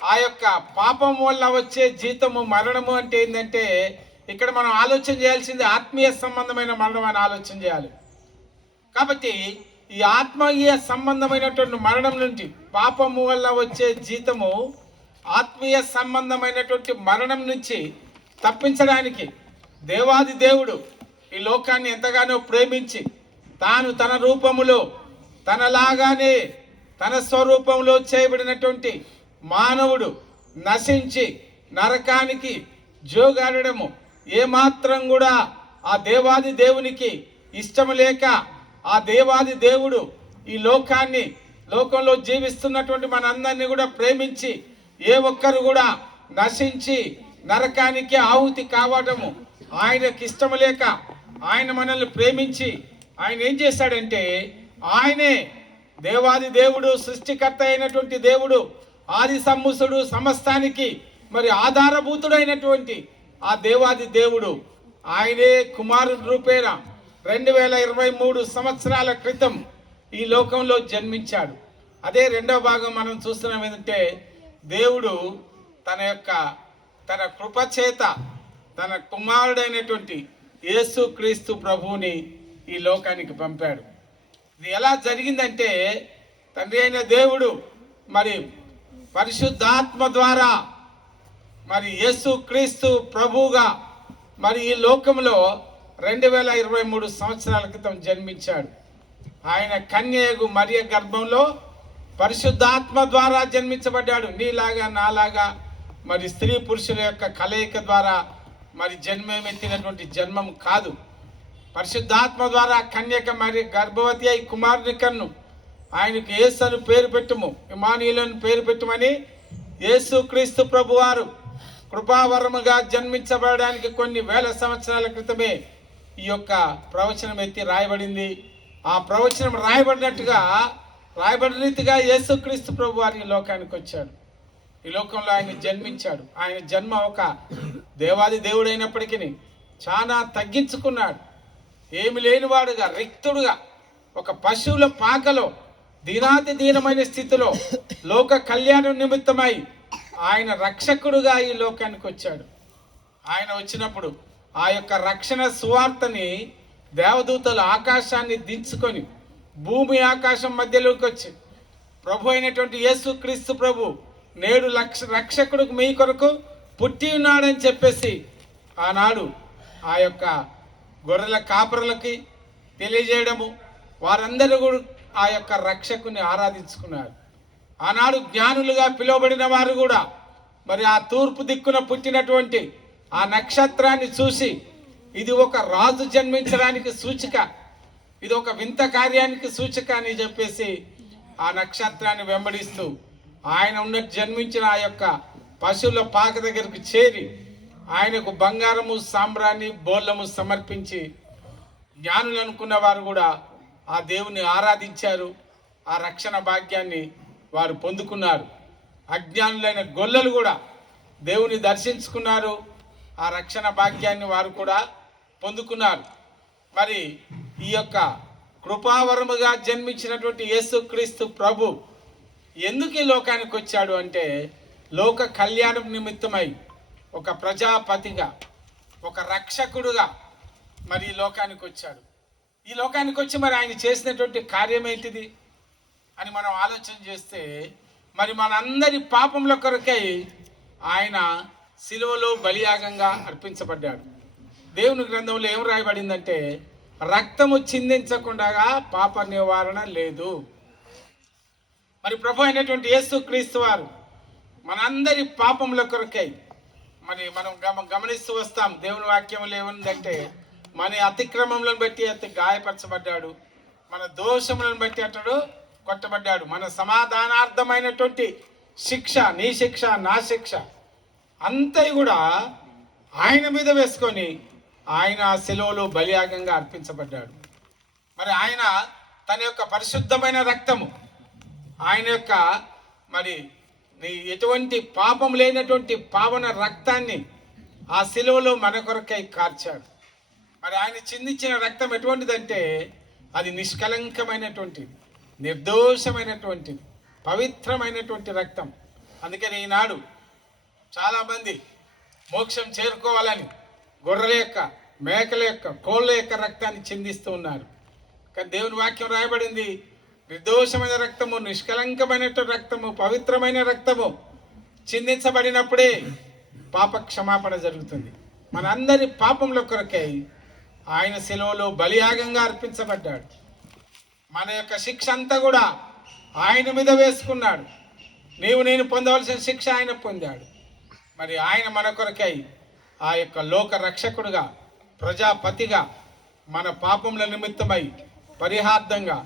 ఆ యొక్క పాపం వల్ల వచ్చే జీతము మరణము అంటే ఏంటంటే ఇక్కడ మనం ఆలోచన చేయాల్సింది ఆత్మీయ సంబంధమైన మరణం అని ఆలోచన చేయాలి. కాబట్టి ఈ ఆత్మీయ సంబంధమైనటువంటి మరణం నుంచి, పాపము వల్ల వచ్చే జీతము ఆత్మీయ సంబంధమైనటువంటి మరణం నుంచి తప్పించడానికి దేవాది దేవుడు ఈ లోకాన్ని ఎంతగానో ప్రేమించి తాను తన రూపములో, తనలాగానే తన స్వరూపంలో చేయబడినటువంటి మానవుడు నశించి నరకానికి జోగాడము ఏమాత్రం కూడా ఆ దేవాది దేవునికి ఇష్టం లేక, ఆ దేవాది దేవుడు ఈ లోకంలో జీవిస్తున్నటువంటి మనందరినీ కూడా ప్రేమించి ఏ ఒక్కరు కూడా నశించి నరకానికి ఆహుతి కావడము ఆయనకి ఇష్టం లేక, ఆయన మనల్ని ప్రేమించి ఆయన ఏం చేశాడంటే, ఆయనే దేవాది దేవుడు, సృష్టికర్త అయినటువంటి దేవుడు, ఆది సమ్ముసుడు, సమస్తానికి మరి ఆధారభూతుడైనటువంటి ఆ దేవాది దేవుడు ఆయనే కుమారుడు రూపేణ 2023 సంవత్సరాల క్రితం ఈ లోకంలో జన్మించాడు. అదే రెండవ భాగం మనం చూస్తున్నాం. ఏంటంటే దేవుడు తన కృప చేత తన కుమారుడైనటువంటి యేసు క్రీస్తు ప్రభువుని ఈ లోకానికి పంపాడు. ఇది ఎలా జరిగిందంటే తండ్రి అయిన దేవుడు మరి పరిశుద్ధాత్మ ద్వారా మరి యేసు క్రీస్తు ప్రభువుగా మరి ఈ లోకంలో 2023 సంవత్సరాల క్రితం జన్మించాడు. ఆయన కన్యయగు మరియ గర్భంలో పరిశుద్ధాత్మ ద్వారా జన్మించబడ్డాడు. నీలాగా నాలాగా మరి స్త్రీ పురుషుల యొక్క కలయిక ద్వారా మరి జన్మమెత్తినటువంటి జన్మం కాదు. పరిశుద్ధాత్మ ద్వారా కన్యక మరి గర్భవతి అయి కుమారుని కన్ను. ఆయనకు యేసు అని పేరు పెట్టుము, ఇమానుయేలును పేరు పెట్టుమని యేసు క్రీస్తు ప్రభువారు కృపావరముగా జన్మించబడడానికి కొన్ని వేల సంవత్సరాల క్రితమే ఈ యొక్క ప్రవచనం ఎత్తి రాయబడింది. ఆ ప్రవచనం రాయబడినట్టుగా రాయబడిన రీతిగా యేసుక్రీస్తు ప్రభు వారి ఈ లోకానికి వచ్చాడు. ఈ లోకంలో ఆయన జన్మించాడు. ఆయన జన్మ ఒక దేవాది దేవుడైనప్పటికీ చాలా తగ్గించుకున్నాడు. ఏమి లేనివాడుగా, రిక్తుడుగా, ఒక పశువుల పాకలో దీనాతి దీనమైన స్థితిలో లోక కళ్యాణం నిమిత్తమై ఆయన రక్షకుడుగా ఈ లోకానికి వచ్చాడు. ఆయన వచ్చినప్పుడు ఆ యొక్క రక్షణ సువార్తని దేవదూతలు ఆకాశాన్ని దించుకొని భూమి ఆకాశం మధ్యలోకి వచ్చి ప్రభు అయినటువంటి యేసు క్రీస్తు ప్రభు నేడు రక్షకుడు మీ కొరకు పుట్టి ఉన్నాడని చెప్పేసి ఆనాడు ఆ యొక్క గొర్రెల కాపరులకి తెలియజేయడము, వారందరూ కూడా ఆ యొక్క రక్షకుని ఆరాధించుకున్నారు. ఆనాడు జ్ఞానులుగా పిలువబడిన వారు కూడా మరి ఆ తూర్పు దిక్కున పుట్టినటువంటి ఆ నక్షత్రాన్ని చూసి ఇది ఒక రాజు జన్మించడానికి సూచిక, ఇది ఒక వింత కార్యానికి సూచిక అని చెప్పేసి ఆ నక్షత్రాన్ని వెంబడిస్తూ ఆయన ఉన్నట్టు జన్మించిన ఆ యొక్క పశువుల పాక దగ్గరకు చేరి ఆయనకు బంగారము, సాంబ్రాణి, బోళ్ళము సమర్పించి జ్ఞానులు అనుకున్న వారు కూడా ఆ దేవుని ఆరాధించారు. ఆ రక్షణ భాగ్యాన్ని వారు పొందుకున్నారు. అజ్ఞానులైన గొల్లలు కూడా దేవుని దర్శించుకున్నారు. ఆ రక్షణ భాగ్యాన్ని వారు కూడా పొందుకున్నారు. మరి ఈ యొక్క కృపావరముగా జన్మించినటువంటి యేసుక్రీస్తు ప్రభు ఎందుకు ఈ లోకానికి వచ్చాడు అంటే లోక కళ్యాణం నిమిత్తమై ఒక ప్రజాపతిగా, ఒక రక్షకుడుగా మరి ఈ లోకానికి వచ్చాడు. ఈ లోకానికి వచ్చి మరి ఆయన చేసినటువంటి కార్యం ఏంటిది అని మనం ఆలోచన చేస్తే మరి మనందరి పాపముల కొరకై ఆయన సిలువలో బలియాగంగా అర్పించబడ్డాడు. దేవుని గ్రంథంలో ఏం రాయబడిందంటే రక్తము చిందించకుండా పాప నివారణ లేదు. మరి ప్రభు అయినటువంటి యేసు క్రీస్తు వారు మనందరి పాపముల కొరకై మరి మనం గమనిస్తూ వస్తాం. దేవుని వాక్యంలో ఏముందంటే మన అతిక్రమములను బట్టి అతను గాయపరచబడ్డాడు, మన దోషములను బట్టి అతడు కొట్టబడ్డాడు. మన సమాధానార్థమైనటువంటి శిక్ష, నీ శిక్ష నా శిక్ష అంతా కూడా ఆయన మీద వేసుకొని ఆయన శిలువలో బలియాగంగా అర్పించబడ్డాడు. మరి ఆయన తన యొక్క పరిశుద్ధమైన రక్తము, ఆయన యొక్క మరి ఎటువంటి పాపం లేనటువంటి పావన రక్తాన్ని ఆ శిలువలో మన కొరకై కార్చాడు. మరి ఆయన చిందించిన రక్తం ఎటువంటిదంటే అది నిష్కలంకమైనటువంటిది, నిర్దోషమైనటువంటిది, పవిత్రమైనటువంటి రక్తం. అందుకని ఈనాడు చాలామంది మోక్షం చేరుకోవాలని గొర్రెల యొక్క, మేకల యొక్క, కోళ్ళ యొక్క రక్తాన్ని చిందిస్తూ ఉన్నారు. కానీ దేవుని వాక్యం రాయబడింది, నిర్దోషమైన రక్తము, నిష్కలంకమైన రక్తము, పవిత్రమైన రక్తము చిందించబడినప్పుడే పాప క్షమాపణ జరుగుతుంది. మనందరి పాపముల కొరకై ఆయన శిలువలో బలియాగంగా అర్పించబడ్డాడు. మన యొక్క శిక్ష అంతా కూడా ఆయన మీద వేసుకున్నాడు. నీవు నేను పొందవలసిన శిక్ష ఆయన పొందాడు. మరి ఆయన మన కొరకై ఆ యొక్క లోక రక్షకుడుగా, ప్రజాపతిగా, మన పాపముల నిమిత్తమై పరిహార్థంగా,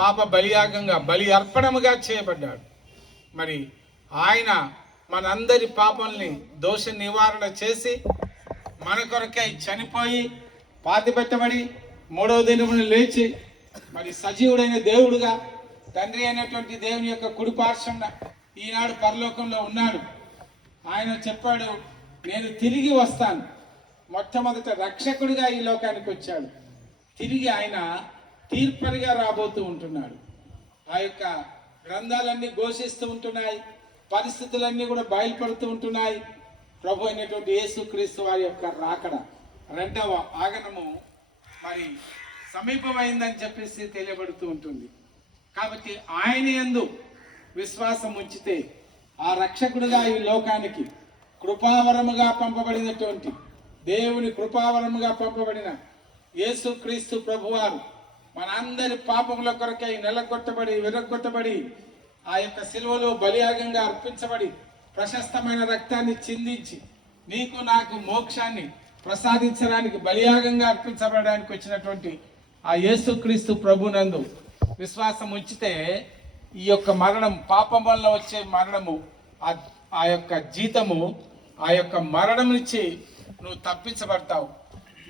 పాప బలియాగంగా, బలి అర్పణముగా చేయబడ్డాడు. మరి ఆయన మనందరి పాపల్ని దోష నివారణ చేసి మన కొరకై చనిపోయి పాతిపెట్టబడి మూడవ దినమున లేచి మరి సజీవుడైన దేవుడుగా, తండ్రి అయినటువంటి దేవుని యొక్క కుడి పార్శ్వన ఈనాడు పరలోకంలో ఉన్నాడు. ఆయన చెప్పాడు, నేను తిరిగి వస్తాను. మొట్టమొదట రక్షకుడిగా ఈ లోకానికి వచ్చాడు. తిరిగి ఆయన తీర్పరిగా రాబోతూ ఉంటున్నాడు. ఆ యొక్క గ్రంథాలన్నీ ఘోషిస్తూ ఉంటున్నాయి, పరిస్థితులన్నీ కూడా బయలుపడుతూ ఉంటున్నాయి. ప్రభు అయినటువంటి యేసుక్రీస్తు వారి యొక్క రాకడ, రెండవ ఆగమనము మరి సమీపమైందని చెప్పేసి తెలియబడుతూ ఉంటుంది. కాబట్టి ఆయన యందు విశ్వాసం ఉంచితే ఆ రక్షకుడిగా ఈ లోకానికి కృపావరముగా పంపబడినటువంటి, దేవుని కృపావరముగా పంపబడిన యేసుక్రీస్తు ప్రభువారు మనందరి పాపముల కొరకై నెలగొట్టబడి, విరగొట్టబడి, ఆ యొక్క శిలువలో బలియాగంగా అర్పించబడి, ప్రశస్తమైన రక్తాన్ని చిందించి నీకు నాకు మోక్షాన్ని ప్రసాదించడానికి బలియాగంగా అర్పించబడడానికి వచ్చినటువంటి ఆ యేసుక్రీస్తు ప్రభునందు విశ్వాసం ఉంచితే ఈ యొక్క మరణం, పాపం వల్ల వచ్చే మరణము, ఆ యొక్క జీతము, ఆ యొక్క మరణం నుంచి నువ్వు తప్పించబడతావు.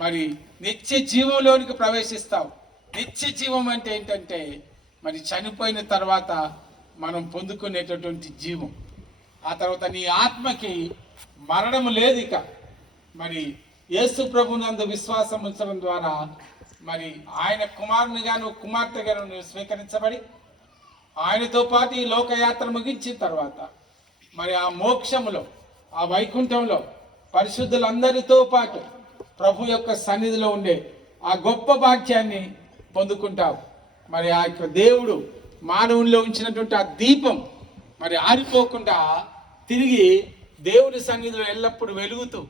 మరి నిత్య జీవంలోనికి ప్రవేశిస్తావు. నిత్య జీవం అంటే ఏంటంటే మరి చనిపోయిన తర్వాత మనం పొందుకునేటటువంటి జీవం. ఆ తర్వాత నీ ఆత్మకి మరణము లేదు. ఇక మరి యేసు ప్రభునందు విశ్వాసం ఉంచడం ద్వారా మరి ఆయన కుమారునిగాను కుమార్తెగాను నువ్వు స్వీకరించబడి ఆయనతో పాటు ఈ లోకయాత్ర ముగించిన తర్వాత మరి ఆ మోక్షములో, ఆ వైకుంఠంలో పరిశుద్ధులందరితో పాటు ప్రభు యొక్క సన్నిధిలో ఉండే ఆ గొప్ప భాగ్యాన్ని పొందుకుంటావు. మరి ఆ యొక్క దేవుడు మానవునిలో ఉంచినటువంటి ఆ దీపం మరి ఆరిపోకుండా తిరిగి దేవుని సన్నిధిలో ఎల్లప్పుడూ వెలుగుతూ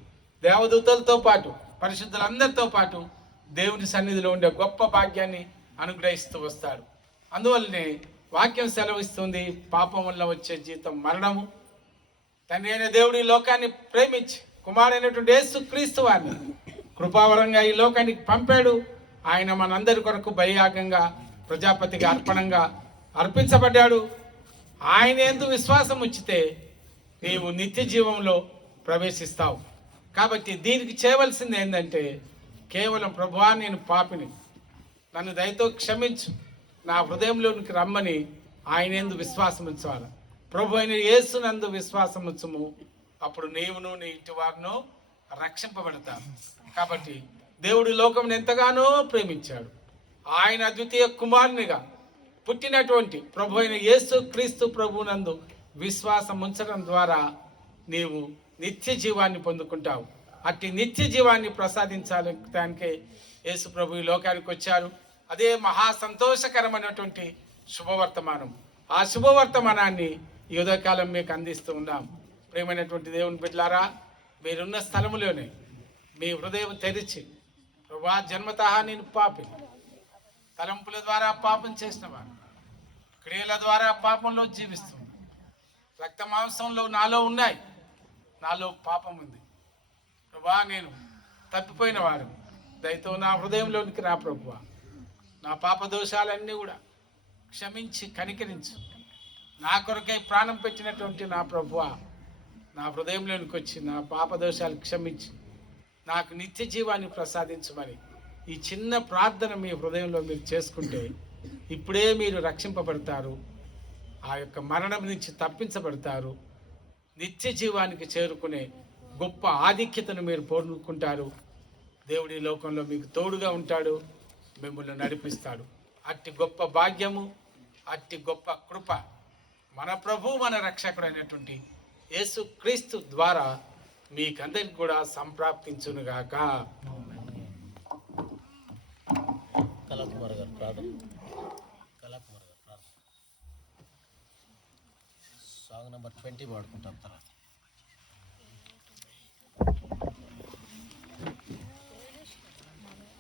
దేవదూతలతో పాటు, పరిశుద్ధులందరితో పాటు దేవుని సన్నిధిలో ఉండే గొప్ప భాగ్యాన్ని అనుగ్రహిస్తూ వస్తాడు. అందువల్లనే వాక్యం సెలవిస్తుంది, పాపం వల్ల వచ్చే జీతం మరణము. తండ్రి అయిన దేవుడు ఈ లోకాన్ని ప్రేమించి కుమారుడైనటువంటి యేసుక్రీస్తు వారిని కృపావరంగా ఈ లోకానికి పంపాడు. ఆయన మనందరి కొరకు బలియాగంగా, ప్రజాపతిగా అర్పణంగా అర్పించబడ్డాడు. ఆయన యందు విశ్వాసం ఉంచితే నీవు నిత్య జీవంలో ప్రవేశిస్తావు. కాబట్టి దీనికి చేయవలసింది ఏంటంటే కేవలం ప్రభువా నేను పాపిని, నన్ను దయతో క్షమించు, నా హృదయంలోనికి రమ్మని ఆయన యందు విశ్వాసం ఉంచాలి. ప్రభు అయిన యేసునందు విశ్వాసం ఉంచుము, అప్పుడు నీవును నీ ఇంటి వారును రక్షింపబడతావు. కాబట్టి దేవుడు లోకం ఎంతగానో ప్రేమించాడు. ఆయన అద్వితీయ కుమారునిగా పుట్టినటువంటి ప్రభు అయిన యేసుక్రీస్తు ప్రభునందు విశ్వాసం ఉంచడం ద్వారా నీవు నిత్య జీవాన్ని పొందుకుంటావు. అట్టి నిత్య జీవాన్ని ప్రసాదించడానికే యేసు ప్రభు ఈ లోకానికి వచ్చారు. అదే మహా సంతోషకరమైనటువంటి శుభవర్తమానం. ఆ శుభవర్తమానాన్ని ఈ ఉదయకాలం మీకు అందిస్తూ ఉన్నాం. ప్రియమైనటువంటి దేవుని బిడ్డలారా, మీరున్న స్థలములోనే మీ హృదయం తెరిచి, ప్రభువా జన్మతః నేను పాపి, తలంపుల ద్వారా పాపం చేసినవాడు, క్రియల ద్వారా పాపంలో జీవిస్తున్నాను, రక్త మాంసంలో నాలో ఉన్నాయి, నాలో పాపం ఉంది. ప్రభువా నేను తప్పిపోయిన వాడు, దయతో నా హృదయంలోనికి రా ప్రభువా. నా పాప దోషాలన్నీ కూడా క్షమించి కనికరించు. నా కొరకై ప్రాణం పెట్టినటువంటి నా ప్రభువా, నా హృదయంలోనికి వచ్చి నా పాపదోషాలు క్షమించి నాకు నిత్య జీవాన్ని ప్రసాదించమని ఈ చిన్న ప్రార్థన మీ హృదయంలో మీరు చేసుకుంటే ఇప్పుడే మీరు రక్షింపబడతారు. ఆ యొక్క మరణం నుంచి తప్పించబడతారు. నిత్య జీవానికి చేరుకునే గొప్ప ఆధిక్యతను మీరు పొందుకుంటారు. దేవుడి లోకంలో మీకు తోడుగా ఉంటాడు, మిమ్మల్ని నడిపిస్తాడు. అట్టి గొప్ప భాగ్యము, అట్టి గొప్ప కృప మన ప్రభు మన రక్షకుడైనటువంటి యేసు క్రీస్తు ద్వారా మీకందరికి కూడా సంప్రాప్తించునుగాక. కళాకుమార్ గారు ప్రార్థన. కళాకుమార్ గారు ప్రార్థన. సాంగ్ నెంబర్ 20 పాడుకుంటాం తర్వాత.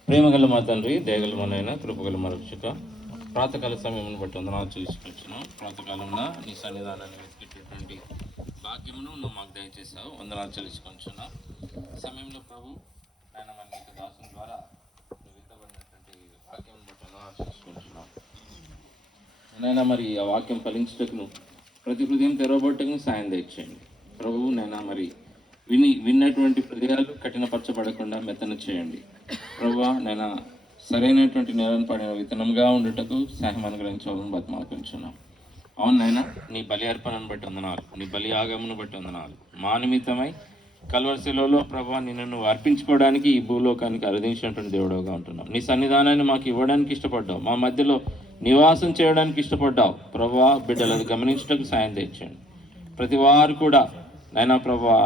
ప్రేమగల మా తండ్రి, దయగల మనైన, కృపగల మా రక్షక, ప్రాతకాల సమయమును బట్టి వందనాలు చూసుకొచ్చును. ప్రాతకాలంలో నీ సన్నిధానాన్ని వెతికేటటువంటి భాగ్యమును నువ్వు మాకు దయచేసావు. వందనాలు చెల్లించుకొంచున్నా. సమయంలో ప్రభు ఆయన మన నీకు దాసుని ద్వారా నువ్వు విత్తబడినటువంటి వాక్యం బట్టి వందనాలు చూసుకుంటున్నావు. నైనా మరి ఆ వాక్యం ఫలించుటకును ప్రతి హృదయం తెరవబట్టకు సాయం దయచేయండి ప్రభువు. నైనా మరి విన్నటువంటి హృదయాలు కఠినపరచబడకుండా మెత్తన చేయండి ప్రభువా. నేను సరైనటువంటి నేలను పడిన విత్తనంగా ఉండుటకు సహాయం అనుగ్రహించాలని బతిమాలుకుంటున్నాం. అవును నాయన, నీ బలి అర్పణను బట్టి వందనాలు, నీ బలి యాగమును బట్టి వందనాలు. మా నిమిత్తమై కల్వరిశిలలో ప్రభువా నిన్ను నువ్వు అర్పించుకోవడానికి ఈ భూలోకానికి అరుదించినటువంటి దేవుడుగా ఉంటున్నావు. నీ సన్నిధానాన్ని మాకు ఇవ్వడానికి ఇష్టపడ్డావు, మా మధ్యలో నివాసం చేయడానికి ఇష్టపడ్డావు ప్రభువా. బిడ్డలు అది గమనించడానికి సాయం తెచ్చండి. ప్రతి వారు కూడా నైనా ప్రభువా,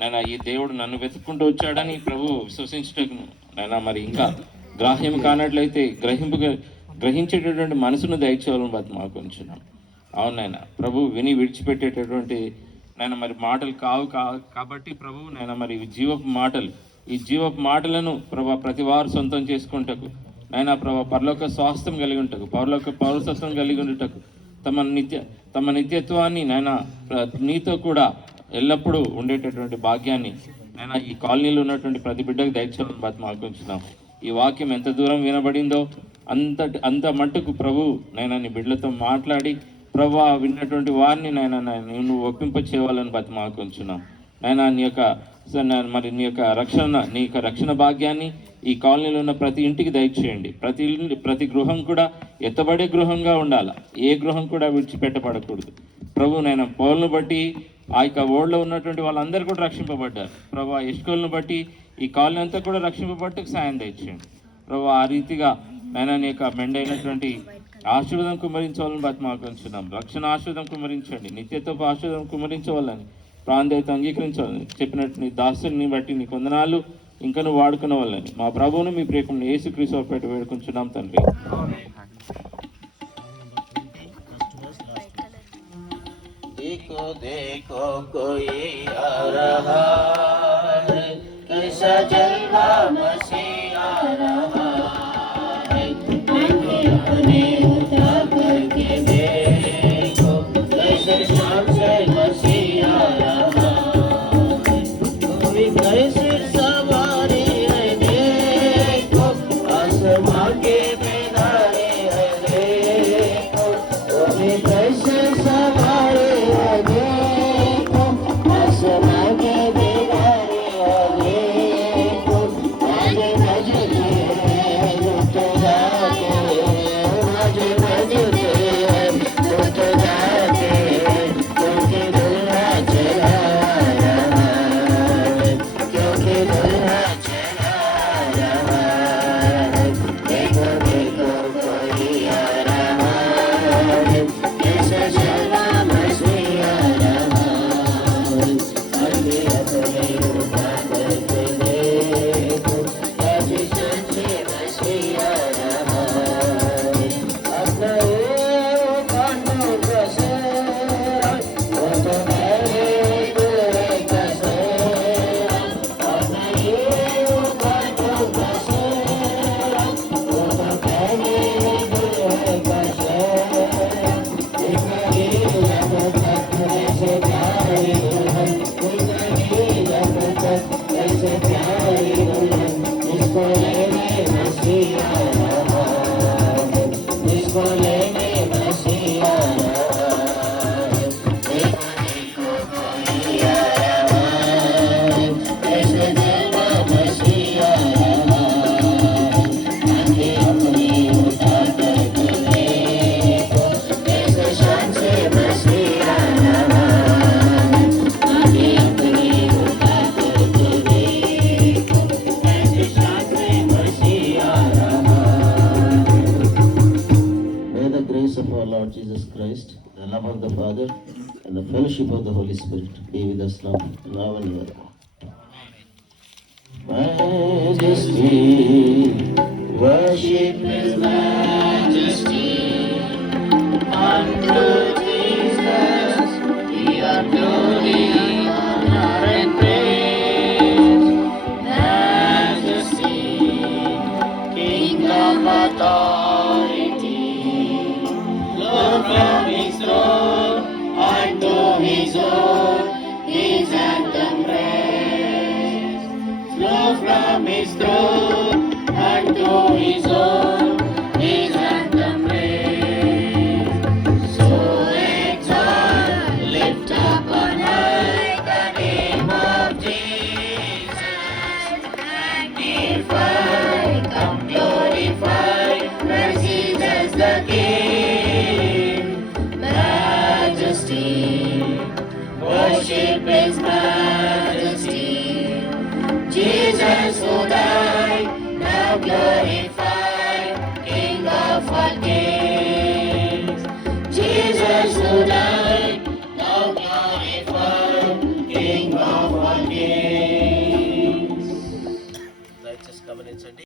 నైనా ఈ దేవుడు నన్ను వెతుక్కుంటూ వచ్చాడని ప్రభు విశ్వసించటకు నైనా మరి ఇంకా గ్రాహ్యం కానట్లయితే గ్రహించేటటువంటి మనసును దయచేయాలని బతి మాకు ఉంచున్నాం. అవునైనా ప్రభు విని విడిచిపెట్టేటటువంటి నైనా మరి మాటలు కావు కాబట్టి ప్రభు నైనా మరి ఈ జీవపు మాటలను ప్రభా ప్రతి వారు సొంతం చేసుకుంటకు నైనా ప్రభా పరలోక స్వాస్థ్యం కలిగి ఉంటకు, పరలోక పౌరసత్వం కలిగి ఉండుటకు, తమ నిత్యత్వాన్ని నైనా నీతో కూడా ఎల్లప్పుడూ ఉండేటటువంటి భాగ్యాన్ని నైనా ఈ కాలనీలో ఉన్నటువంటి ప్రతి బిడ్డకు దయచేయాలని బతి మాకుంటున్నాం. ఈ వాక్యం ఎంత దూరం వినబడిందో అంత మట్టుకు ప్రభు నైనా నీ బిడ్డలతో మాట్లాడి ప్రభా విన్నటువంటి వారిని నైనా నువ్వు ఒప్పింప చేయాలని బతి మాకుంటున్నాం. నైనా నీ యొక్క రక్షణ భాగ్యాన్ని ఈ కాలనీలో ఉన్న ప్రతి ఇంటికి దయచేయండి. ప్రతి గృహం కూడా ఎత్తబడే గృహంగా ఉండాలి. ఏ గృహం కూడా విడిచిపెట్టబడకూడదు ప్రభు. నైనా పౌరులను బట్టి ఆ యొక్క ఓళ్ళలో ఉన్నటువంటి వాళ్ళందరూ కూడా రక్షింపబడ్డారు ప్రభు. ఇష్కోలను బట్టి ఈ కాలనీ అంతా కూడా రక్షింపబట్టుకు సాయం తెచ్చేయండి ప్రభు. ఆ రీతిగా నైనా నీ యొక్క మెండైనటువంటి ఆశీర్వాదం కుమరించవాలని బతి మాకు ఉంచున్నాం. రక్షణ ఆశీర్వాదం కుమరించండి, నిత్యత్వపు ఆశీర్వాదం కుమరించవాలని, ప్రాంతీయత అంగీకరించవాలని చెప్పినట్టు నీ దాసుని బట్టి నీ కొందనాలు ఇంకా నువ్వు వాడుకునే వాళ్ళని మా ప్రభువును మీ ప్రియకుని యేసుక్రీస్తు పేట వేడుకుంటున్నాం తండ్రి. देखो देखो कोई आ रहा है, कैसा जलवा मसीह आ रहा है। अपने उठा करके देखो, कैसे शाम से मसीह आ रहा है। कोई कैसे सवारी है देखो, आसमां के किनारे है देखो, कोई कैसे सवारी देखो देखो Lord Jesus Christ, the love of the Father, and the fellowship of the Holy Spirit be with us now and forever. Majesty, worship His majesty. Unto Jesus be our glory, honor, and praise. Majesty, King of authority, flow from His throne unto His own, His anthem praise. Flow from His throne unto His own, His anthem praise. So exalt, lift up on high the name of Jesus. Magnify, come glorify, where Jesus the King. Majesty, worship His majesty. Jesus who died, now glorified.